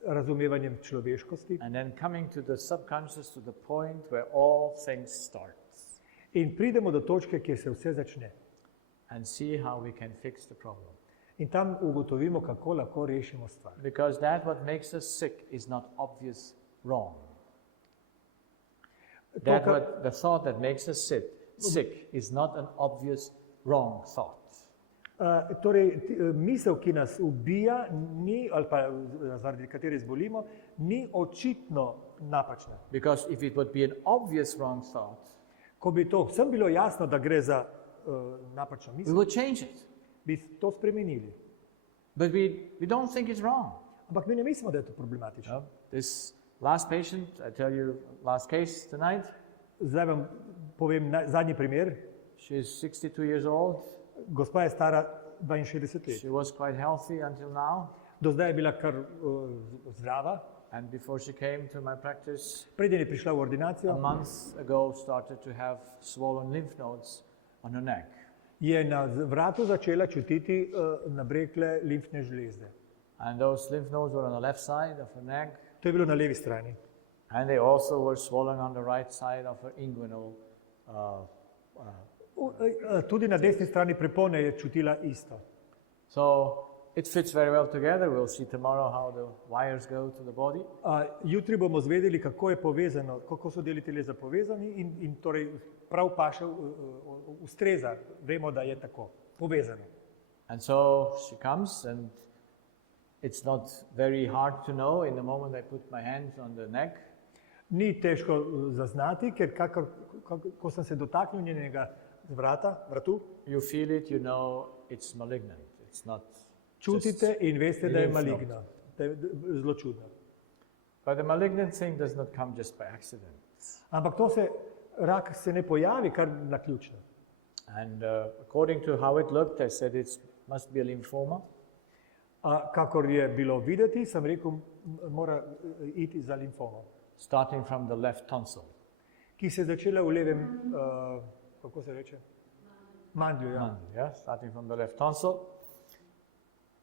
razumevanjem človeškosti and then coming to the subconscious to the point where all things start, in pridemo do točke, kjer se vse začne. and see how we can fix the problem. In tam ugotovimo, kako lahko rešimo stvar. Because that what makes us sick is not obvious wrong. That what the thought that makes us sick is not an obvious wrong thought. Torej, misel, ki nas ubija, ni, ali pa zaradi katere zbolimo, ni očitno napačna. Because if it would be an obvious wrong thought, Ko bi to vsem bilo jasno, da gre za napačno we misel, would change it. bi to spremenili. But we don't think it's wrong. Ampak mi ne mislimo, da je to problematično. No? This last patient, I tell you, last case tonight, Zdaj vam povem zadnji primer. she's 62 years old. Gospa je stara 62 let. She was quite healthy until now. Do zdaj je bila kar zdrava. And before she came to my practice, Preden je prišla v a ordinacijo, month ago started to have swollen lymph nodes on her neck. je na vratu začela čutiti nabrekle limfne žlezde. And those lymph nodes were on the left side of her neck, To je bilo na levi strani. and they also were swollen on the right side of her inguinal. Tudi na desni strani prepone je čutila isto. So it fits very well together. We'll see tomorrow how the wires go to the body. Jutri bomo zvedeli, kako je povezano, kako so deli telesa povezani in torej prav paše, ustreza. Vemo, da je tako povezano. And so she comes, and it's not very hard to know in the moment I put my hands on the neck. Ni težko zaznati, ker ko sem se dotaknil njenega vratu, You feel it, you know it's malignant. It's not. čutite in veste, da je lymph node. maligno. Da je zelo čudno. But the malignant thing does not come just by accident. Ampak rak se ne pojavi kar naključno. And according to how it looked, I said it must be a lymphoma. Kakor je bilo videti, sem rekel, mora iti za limfomo, Starting from the left tonsil. ki se je začela v levem, kako se reče? Mandlju, ja. Yeah, starting from the left tonsil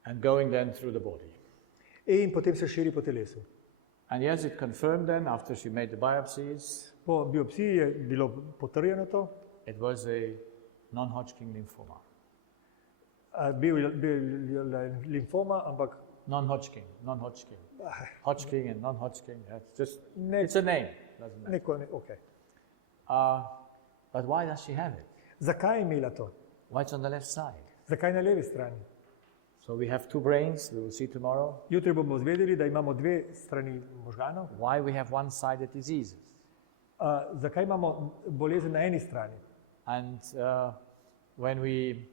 and going then through the body. In potem se širi po telesu. And yes, it confirmed then after she made the biopsies, Po biopsiji je bilo potrjeno to, it was a non-Hodgkin lymphoma. bil je limfoma, ampak Non-Hodgkin. Hodgkin and non-Hodgkin. It's just, ne, it's a name. Doesn't matter. okay. But why does she have it? Zakaj je imela to? Why it's on the left side? Zakaj na levi strani? So we have two brains, we will see tomorrow. Jutri bomo zvedeli, da imamo dve strani možganov. Why we have one-sided diseases. Zakaj imamo bolezen na eni strani? And when we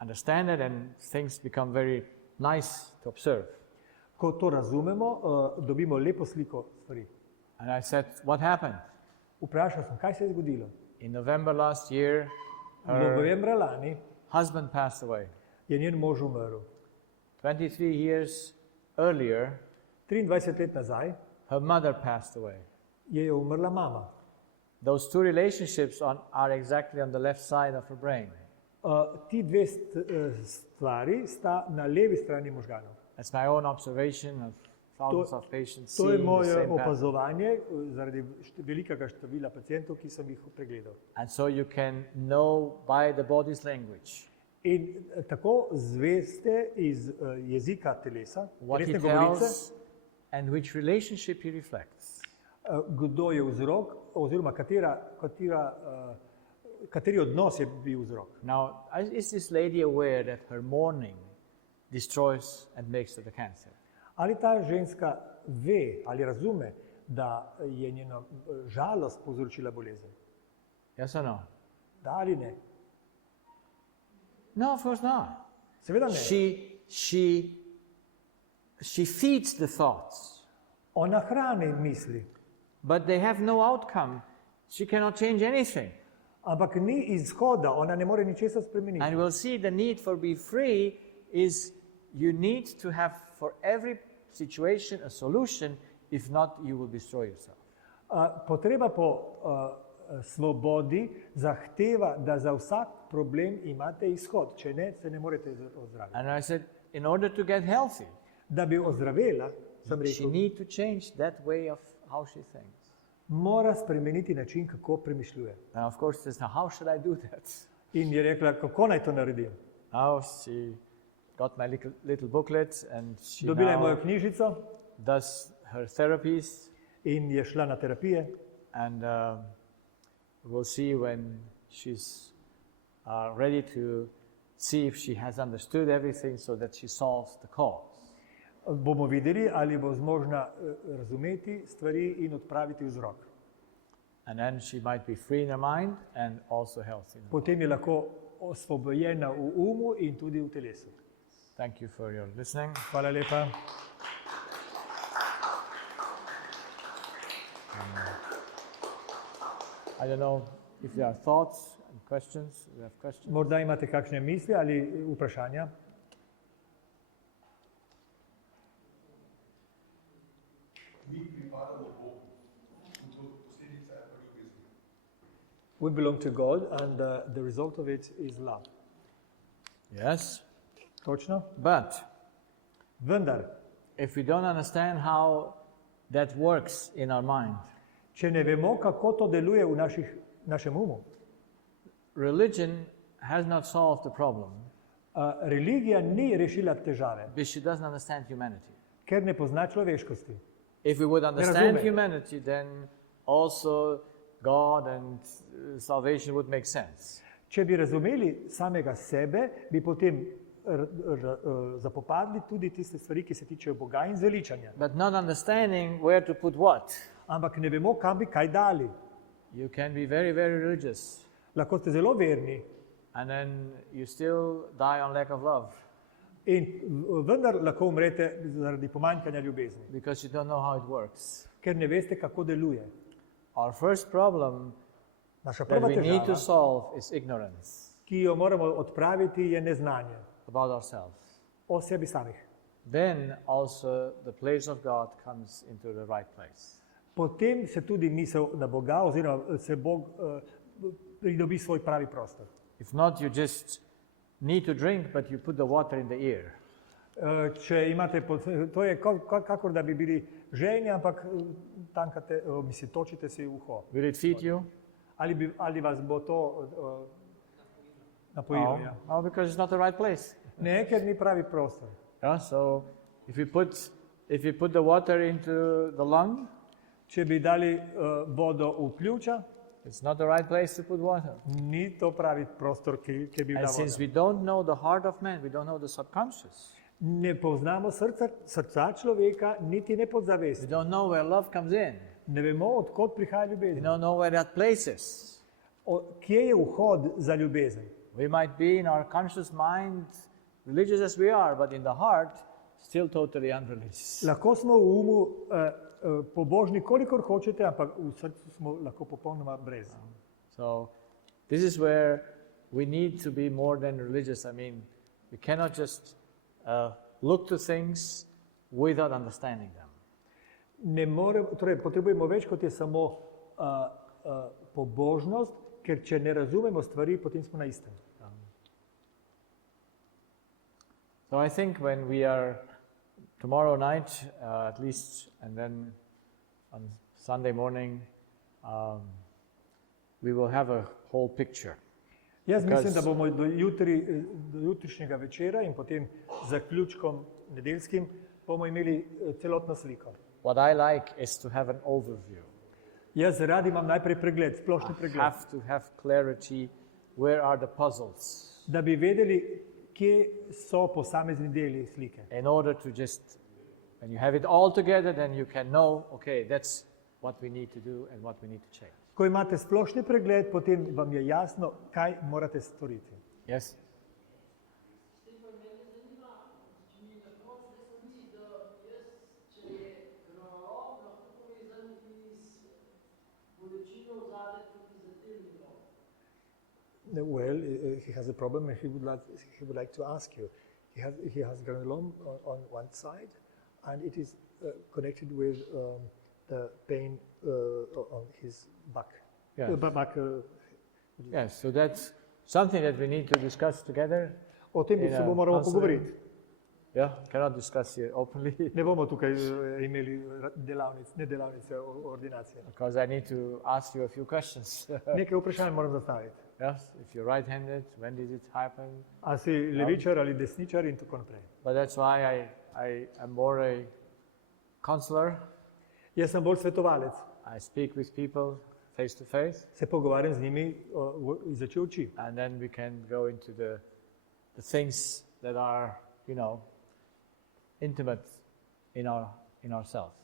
understand it, and things become very nice to observe. Ko to razumemo, dobimo lepo sliko stvari. And I said, what happened? Vprašal sem, kaj se je zgodilo. In November last year, her Novembra lani husband passed away. je njen mož umrl. 23 years earlier, 23 let nazaj her mother passed away. je umrla mama. Those two relationships are exactly on the left side of her brain. Ti dve stvari sta na levi strani možganov. That's my own observation of thousands of patients To je seeing the moje same pattern. opazovanje zaradi velikega števila pacijentov, ki sem jih pregledal. And so you can know by the body's language In tako zveste iz jezika telesa, what he telesne govorice, tells and which relationship he reflects. Kdo je vzrok, oziroma kateri odnos je bil vzrok. Now, is this lady aware that her mourning destroys and makes her the cancer? Ali ta ženska ve ali razume, da je njena žalost povzročila bolezen? Yes or no? Da ali ne? No, of course not. Seveda ne. She feeds the thoughts. Ona hrani misli, but they have no outcome. She cannot change anything. ampak ni izhoda, ona ne more ničesar spremeniti. And we'll see the need for be free is you need to have for every situation a solution. If not, you will destroy yourself. Potreba po svobodi zahteva, da za vsak problem imate izhod, če ne, se ne morete ozdraviti. And I said, in order to get healthy, Da bi ozdravela, sem she rekel, need to change that way of how she thinks. mora spremeniti način, kako premišljuje. And of course, this, how should I do that? In je rekla, kako naj to naredim. Now she got my little booklet and she Dobila je mojo now knjižico does her therapies. in je šla na terapije. And we'll see when she's ready to see if she has understood everything so that she solves the cause. Bomo videli, ali bo zmožna razumeti stvari in odpraviti vzrok. And then she might be free in her mind and also healthy. in her Potem je lahko osvobojena v umu in tudi v telesu. mind. Thank you for your listening. Hvala lepa. I don't know if there are thoughts and questions. We have questions. Morda imate kakšne misli ali vprašanja? We belong to God and the result of it is love. Yes, Točno? but Vendar, if we don't understand how that works in our mind, če ne vemo, kako to deluje v našem umu, religion has not solved the problem religija ni rešila težave, because she doesn't understand humanity. ker ne pozna človeškosti. If we would understand razume. humanity, then also God and salvation would make sense. Če bi razumeli samega sebe, bi potem zapopadli tudi tiste stvari, ki se tičejo Boga in zveličanja. But not understanding where to put what, Ampak ne vemo, kam bi kaj dali. you can be very, very religious, Lahko ste zelo verni and then you still die on lack of love in vendar lahko umrete zaradi pomanjkanja ljubezni, because you don't know how it works. ker ne veste, kako deluje. Our first problem Naša that prva we need to težava, solve is ignorance ki jo moramo odpraviti, je neznanje about ourselves. o sebi samih. Then also the place of God comes into the right place. Potem se tudi misel na Boga oziroma se Bog pridobi svoj pravi prostor. If not, you just need to drink, but you put the water in the ear. Če imate, to je kakor da bi bili žejni, ampak tankate, mislim, točite si uho. Will it feed you? Ali vas bo to napojilo? Ja. Oh, because it's not the right place. Ne, ker ni pravi prostor. Yeah, so if you put the water into the lung, Če bi dali vodo v pljuča, it's not the right place to put water. ni to pravi prostor, kjer bi bila And since voda. we don't know the heart of man, we don't know the subconscious. Ne poznamo srca človeka, niti ne We podzavesti. don't know where love comes in. Ne vemo, odkot prihaja We ljubezen. don't know where that place is. Kje je vhod za ljubezen? We might be in our conscious mind religious as we are, but in the heart, still totally unreligious. Lahko smo v umu pobožni, kolikor hočete, ampak v srcu smo lahko popolnoma brez. So this is where we need to be more than religious. I mean, we cannot just look to things without understanding them. Torej, potrebujemo več, kot je samo pobožnost, ker če ne razumemo stvari, potem smo na istem. So I think when we are tomorrow night, at least, and then on Sunday morning, we will have a whole picture. Jaz mislim, da bomo do jutrišnjega večera in potem zaključkom nedeljskim bomo imeli celotno sliko. What I like is to have an overview. Jaz rad imam najprej pregled, splošni I pregled, have to have clarity. Where are the puzzles? da bi vedeli, kje so posamezni deli slike. In order to just, when you have it all together, then you can know, okay, that's what we need to do and what we need to change. Ko imate splošni pregled, potem vam je jasno, kaj morate storiti. Yes? Mene zanima, če mi na koncu ne sledi, da jaz, če je krvoločno Well, he has a problem and he would like to ask you. He has granuloma on one side and it is connected with the pain on his back. Yes. Back, Yes, so that's something that we need to discuss together. o tem se bomo moramo counseling. pogovoriti. Yeah, cannot discuss here openly Ne bomo tukaj imeli delavnice, ordinacije. because I need to ask you a few questions. Nekaj vprašanj moram zastaviti. Yes, if you're right-handed, when did it happen? A si levičar ali desničar in tako naprej. But that's why I am more a counselor. Jaz sem bolj svetovalec. I speak with people face to face, Se pogovarjam z njimi iz oči v oči. and then we can go into the things that are, intimate in ourselves.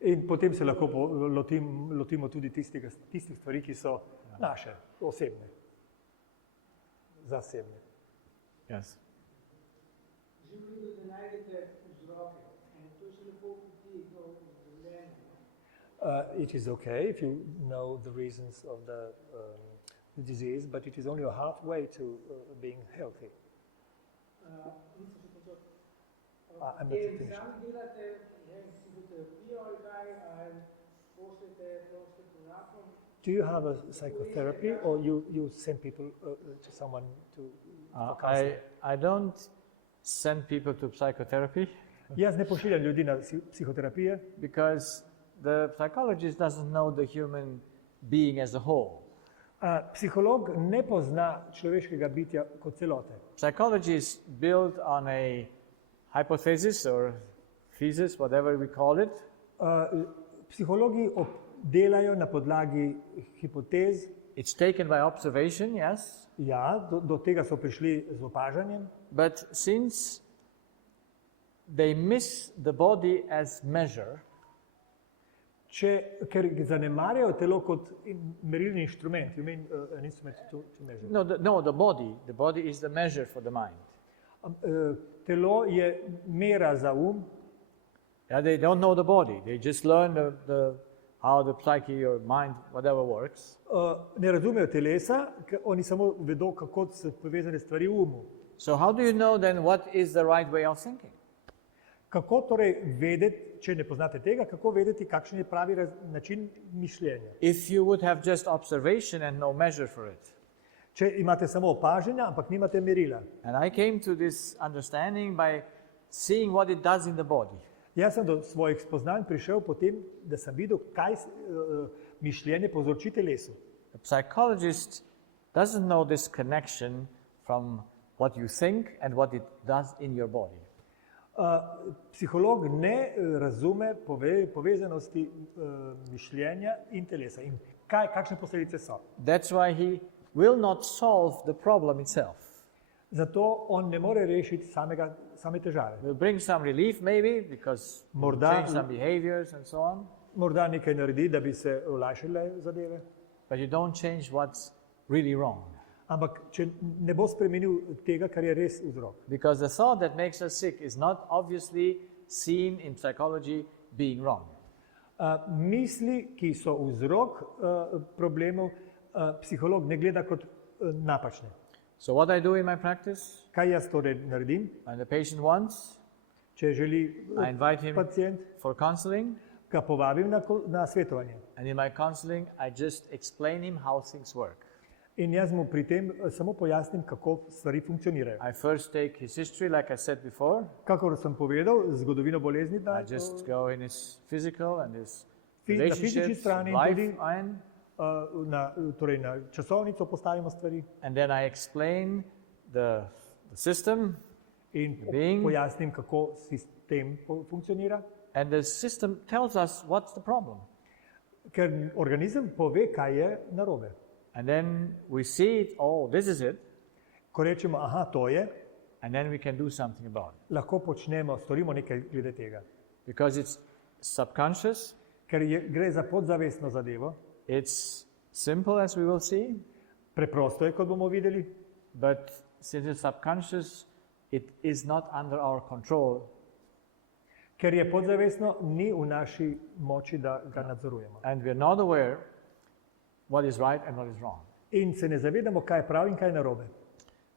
In potem se lahko lotimo tudi tistih stvari, ki so naše, osebne, zasebne. Yes. It is okay if you know the reasons of the disease, but it is only a halfway to being healthy. I'm not finished. Do you have a psychotherapy or you send people to someone for counseling? I don't send people to psychotherapy Jaz ne pošiljam ljudi na psihoterapije, because the psychologist doesn't know the human being as a whole. Psiholog ne pozna človeškega bitja kot celote. Psychology is built on a hypothesis or thesis, whatever we call it, Psihologi delajo na podlagi hipotez. it's taken by observation, yes, Ja, do tega so prišli z opažanjem, but since they miss the body as measure, ker zanemarjajo telo kot merilni inštrument. You mean an instrument to measure. the body is the measure for the mind. Telo je mera za Yeah, they don't know the body, they just learn how the psyche or mind, whatever works. Ne razumejo telesa, ker oni samo vedo, kako so povezane stvari v umu. So how do you know then what is the right way of thinking? Kako torej vedeti, če ne poznate tega, kako vedeti, kakšen je pravi način mišljenja? If you would have just observation and no measure for it. Če imate samo opažanja, ampak nimate merila. And I came to this understanding by seeing what it does in the body. Jaz sem do svojih spoznanj prišel potem, da sem videl, kaj mišljenje povzroči telesu. The psychologist doesn't know this connection from what you think and what it does in your body. Psiholog ne razume povezanosti mišljenja in telesa in kakšne posledice so. That's why he will not solve the problem itself. Zato on ne more rešiti same težave. Will bring some relief maybe because Morda- change some behaviors and so on, Morda nekaj naredi, da bi se olajšale zadeve, but you don't change what's really wrong. ampak če ne bo spremenil tega, kar je res vzrok. Because the thought that makes us sick is not obviously seen in psychology being wrong. Misli, ki so vzrok problemov, psiholog ne gleda kot napačne. So what I do in my practice, Kaj jaz torej naredim? when the patient wants, Če želi I invite him pacient, for counseling, ga povabim na svetovanje. and in my counseling I just explain him how things work. In jaz mu pri tem samo pojasnim, kako stvari funkcionirajo. I first take his history, like I said before. Kakor sem povedal, zgodovino bolezni, I just go in his physical and his Na fizični relationships, strani in life, tudi and torej na časovnico postavimo stvari then I explain the system, in Being- pojasnim, kako sistem funkcionira. and the system tells us what's the problem. Ker organizem pove, kaj je narobe. And then we see it, oh, this is it, Ko rečemo, aha, to je, and then we can do something about it. lahko storimo nekaj glede tega. Because it's subconscious, Ker gre za podzavestno zadevo, it's simple as we will see, preprosto je, kot bomo videli, but since it's subconscious, it is not under our control. ker je podzavestno, ni v naši moči, da ga nadzorujemo. And we're not aware what is right and what is wrong. in se ne zavedamo, kaj je prav in kaj je narobe.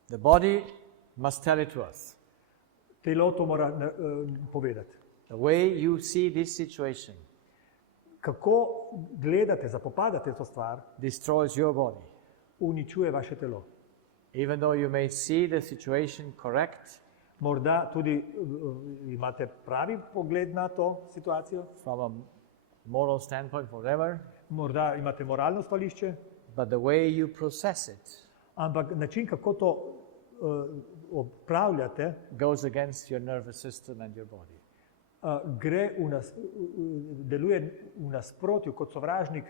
The body must tell it to us. Telo to mora povedati. The way you see this situation Kako gledate, zapopadate to stvar, destroys your body. uničuje vaše telo. Even though you may see the situation correct Morda tudi imate pravi pogled na to situacijo, from a moral standpoint, whatever, morda imate moralno stališče, but the way you process it ampak način, kako to opravljate, goes against your nervous system and your body. Deluje v nasprotju kot sovražnik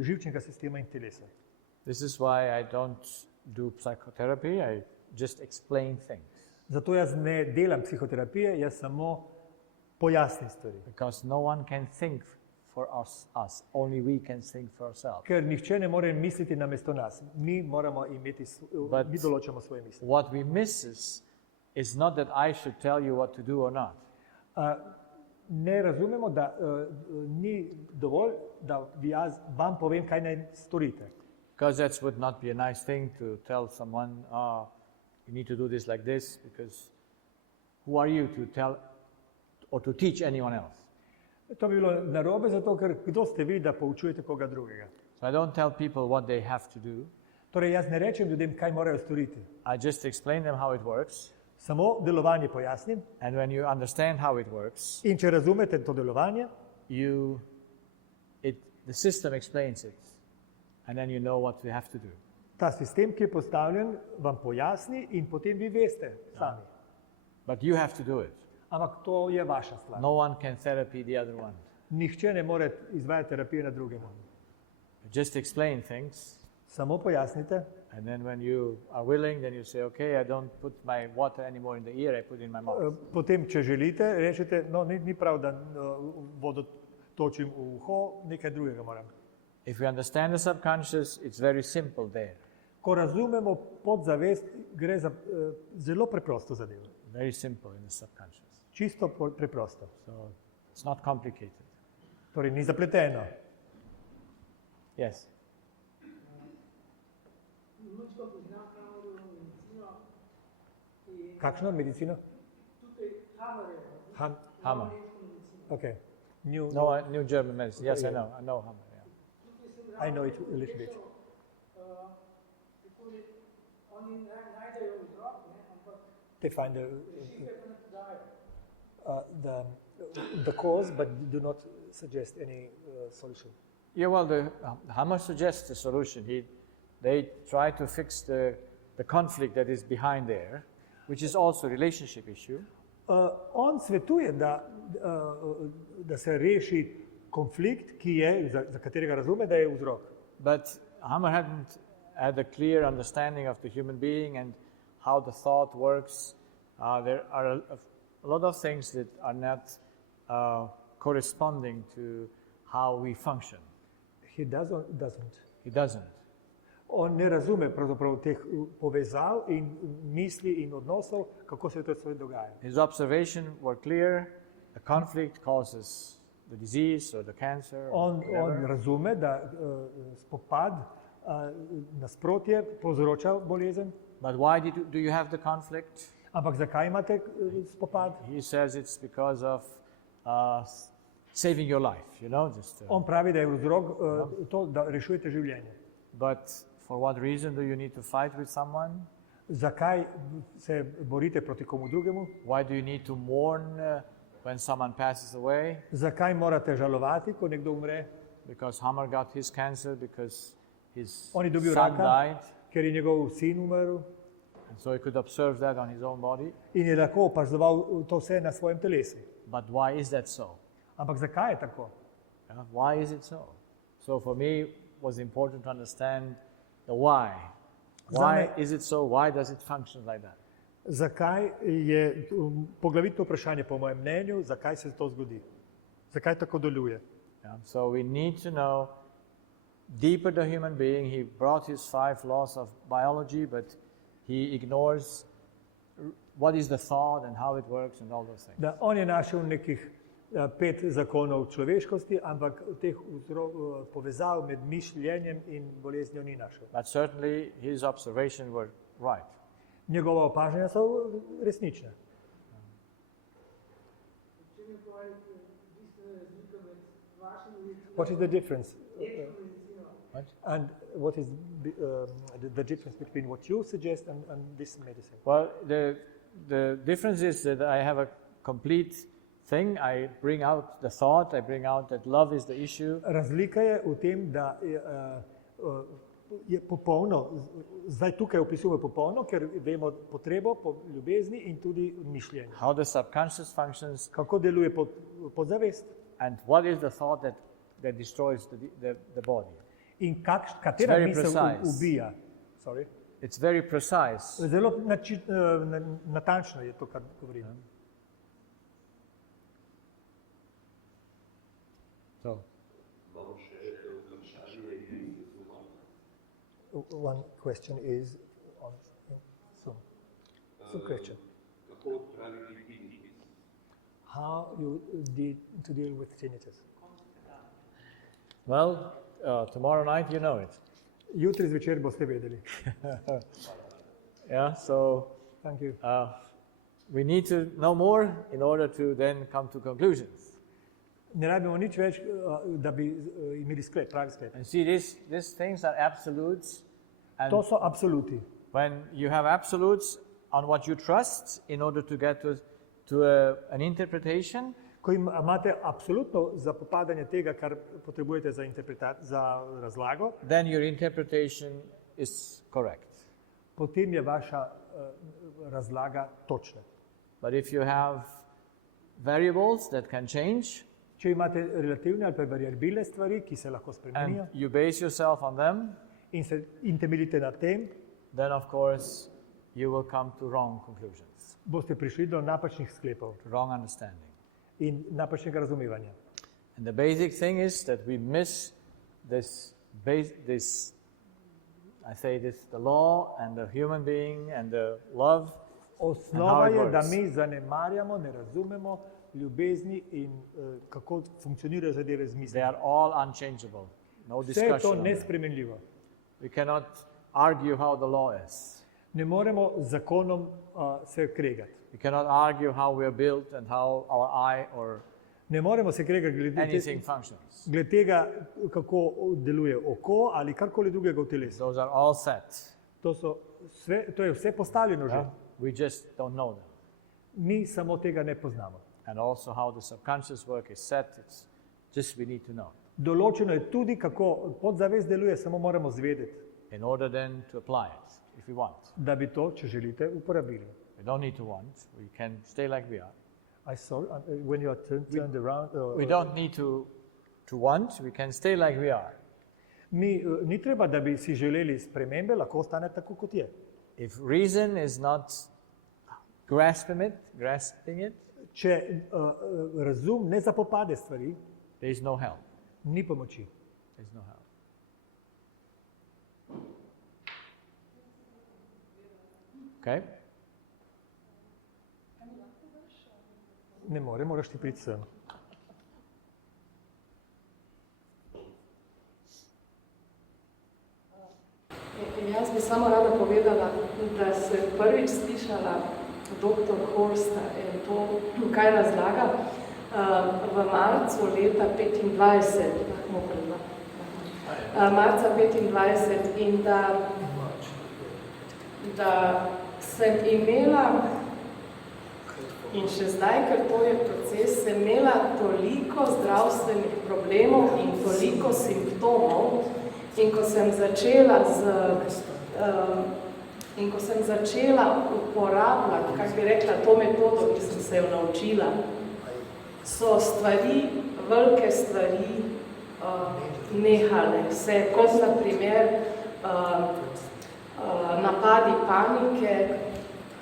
živčnega sistema in telesa. This is why I don't do psychotherapy, I just explain things. Zato jaz ne delam psihoterapije, jaz samo pojasnim stvari. Because no one can think for us. Only we can think for ourselves. Ker nihče ne more misliti namesto nas. Mi moramo imeti, mi določamo svoje misli. What we miss is not that I should tell you what to do or not. Ne razumemo, da ni dovolj, da jaz vam povem, kaj naj storite. Because that would not be a nice thing to tell someone, you need to do this like this, because who are you to tell or to teach anyone else? To bi bilo narobe, zato ker kdo ste vi, da poučujete koga drugega. So I don't tell people what they have to do. Torej jaz ne rečem ljudem, kaj morajo storiti. I just explain them how it works. Samo delovanje pojasnim. And when you understand how it works, In če razumete to delovanje, the system explains it. And then you know what you have to do. ta sistem, ki je postavljen, vam pojasni in potem vi veste sami. But you have to do it. Ampak to je vaša stvar. No one can therapy the other one. Nihče ne more izvajati terapije na drugemu. Just explain things. Samo pojasnite. And then when you are willing, then you say, okay, I don't put my water anymore in the ear, I put it in my mouth. Potem, če želite, rečete, no, ni prav, da vodo točim v uho, nekaj drugega moram. If we understand the subconscious, it's very simple there. Ko razumemo podzavest, gre za zelo preprosto zadevo. Very simple in the subconscious. Čisto preprosto. So it's not complicated. Torej, ni zapleteno. Yes. Kakšno medicino? Hammer. Okay. New, New German medicine. Yes, I know Hammer. Yeah. I know it a little bit. They find the cause, but do not suggest any solution. Yeah, well, the Hammer suggests a solution. They try to fix the conflict that is behind there, which is also a relationship issue. On svetuje, da se reši konflikt, ki je, za katerega razume, da je vzrok. But Hammer hadn't had a clear understanding of the human being and how the thought works. There are a lot of things that are not corresponding to how we function. He doesn't. He doesn't. On ne razume pravzaprav teh povezav in misli in odnosov, kako se to sve dogaja. His observation were clear. The conflict causes the disease or the cancer. On razume, da spopad, nasprotje povzroča bolezen. But why do you have the conflict? Ampak zakaj imate spopad? He says it's because of saving your life, just. On pravi, da je vzrok to, da rešujete življenje. But for what reason do you need to fight with someone? Zakaj se borite proti komu drugemu? Why do you need to mourn when someone passes away? Zakaj morate žalovati, ko nekdo umre? Because Hammer got his cancer because his On je dobil son raka, died, ker je njegov sin umrl and so he could observe that on his own body. in je lahko opazoval to vse na svojem telesu. But why is that so? Ampak zakaj je tako? Yeah, why is it so? So for me, it was important to understand the why. Why is it so? Why does it function like that? Zakaj je poglavitno vprašanje, po mojem mnenju, zakaj se to zgodi? Zakaj tako deluje? Yeah, so we need to know deeper the human being. He brought his 5 laws of biology, but he ignores what is the thought and how it works and all those things. Da on je našel nekih 5 zakonov človeškosti, ampak teh povezav med mišljenjem in boleznijo ni našel. But certainly his observations were right. Njegova opažanja so resnične. What is the difference? What? And what is the difference between what you suggest and this medicine? Well, the difference is that I have a complete thing. I bring out the thought, I bring out that love is the issue. Razlika je v tem, da je popolno, zdaj tukaj opisujemo popolno, ker vemo potrebo po ljubezni in tudi mišljenju. How the subconscious functions Kako deluje podzavest and what is the thought that destroys the body. in katera very misel precise. ubija. Sorry. It's very precise. Zelo natančno je to, kar govorim. So, One question is on some question. How you did to deal with tinnitus? well, tomorrow night you know it. Jutri zvečer boste vedeli. Yeah, so Thank you. we need to know more in order to then come to conclusions. Ne rabimo nič več, da bi imeli sklep, pravi sklep. And see, these things are absolutes. And To so absoluti. when you have absolutes on what you trust in order to get to an interpretation, Ko imate absolutno zapopadanje tega, kar potrebujete za razlago, then your interpretation is correct. potem je vaša razlaga točna. But if you have variables that can change Če imate relativne ali pa variabilne stvari, ki se lahko and spremenijo you base yourself on them, in temeljite na tem, then of course you will come to wrong conclusions, boste prišli do napačnih sklepov to wrong understanding. in napačnega razumevanja. And the basic thing is that we miss this the law and the human being and the love. Osnova And how it je, da works. mi zanemarjamo, ne razumemo ljubezni in kako funkcionirajo zadeve z They mislijo. are all unchangeable. No Vse je to discussion. on them. nespremenljivo. We cannot argue how the law is. Ne moremo z zakonom se kregati. We cannot argue how we are built and how our eye or Ne moremo se kregati anything functions. glede tega, kako deluje oko ali karkoli drugega v telesu. Those are all set. To je vse postavljeno že. Yeah? We just don't know them. Mi samo tega ne poznamo. And also how the subconscious work is set, it's just we need to know Določeno je tudi, kako podzavest deluje, samo moramo zvedeti, in order then to apply it if we want. da bi to, če želite, uporabili. We don't need to want. We can stay like we are. I saw when you are turned around. We don't need to want. We can stay like we are. Ni treba, da bi si želeli spremembe, lahko ostane tako, kot je. If reason is not grasping it, Če razum ne zapopade stvari, there is no help. ni pomoči. There is no help. Okay? Ne more, moraš ti priti sem. In jaz bi samo rada povedala, da se prvič slišala dr. Horsta in to, kaj razlaga, v marcu leta 25, marca 25 in da sem imela, in še zdaj, ker to je proces, sem imela toliko zdravstvenih problemov in toliko simptomov, in ko sem začela uporabljati, kako bi rekla, to metodo, ki sem se jo naučila, so stvari, velike stvari nehale se, kot na primer napadi panike,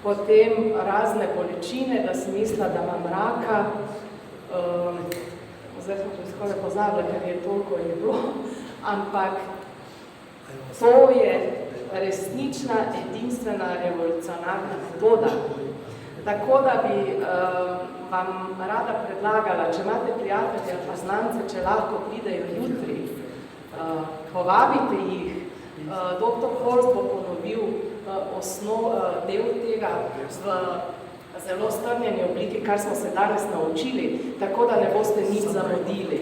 potem razne bolečine, da sem mislila, da imam raka, zdaj smo to skoraj pozabila, ker je toliko je bilo, ampak to je resnična, edinstvena, revolucionarna metoda. Tako da bi vam rada predlagala, če imate prijatelje ali pa znance, če lahko pridejo jutri, povabite jih. Dr. Holz bo ponovil del tega v zelo strnjeni obliki, kar smo se danes naučili, tako da ne boste nič zamudili.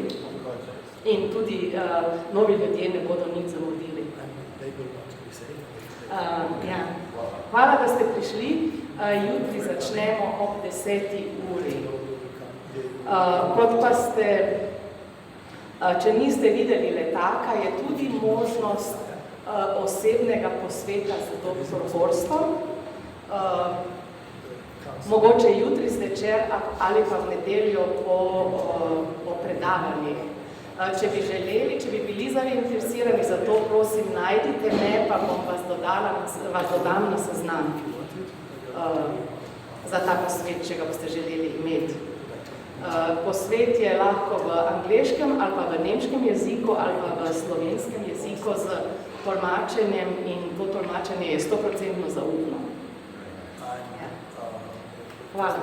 In tudi novi ljudje ne bodo nič zamudili. Ja. Hvala, da ste prišli. Jutri začnemo ob 10. uri. Kot pa ste, če niste videli letaka, je tudi možnost osebnega posveta z dr. Horstom. Mogoče jutri zvečer ali pa v nedeljo po predavanjih. Če bi želeli, če bi bili zainteresirani za to, prosim, najdite me, pa vas dodam na seznam za ta posvet, če ga boste želeli imeti. Posvet je lahko v angleškem ali pa v nemškem jeziku ali pa v slovenskem jeziku z tolmačenjem in to tolmačenje je 100% zaupno. Hvala.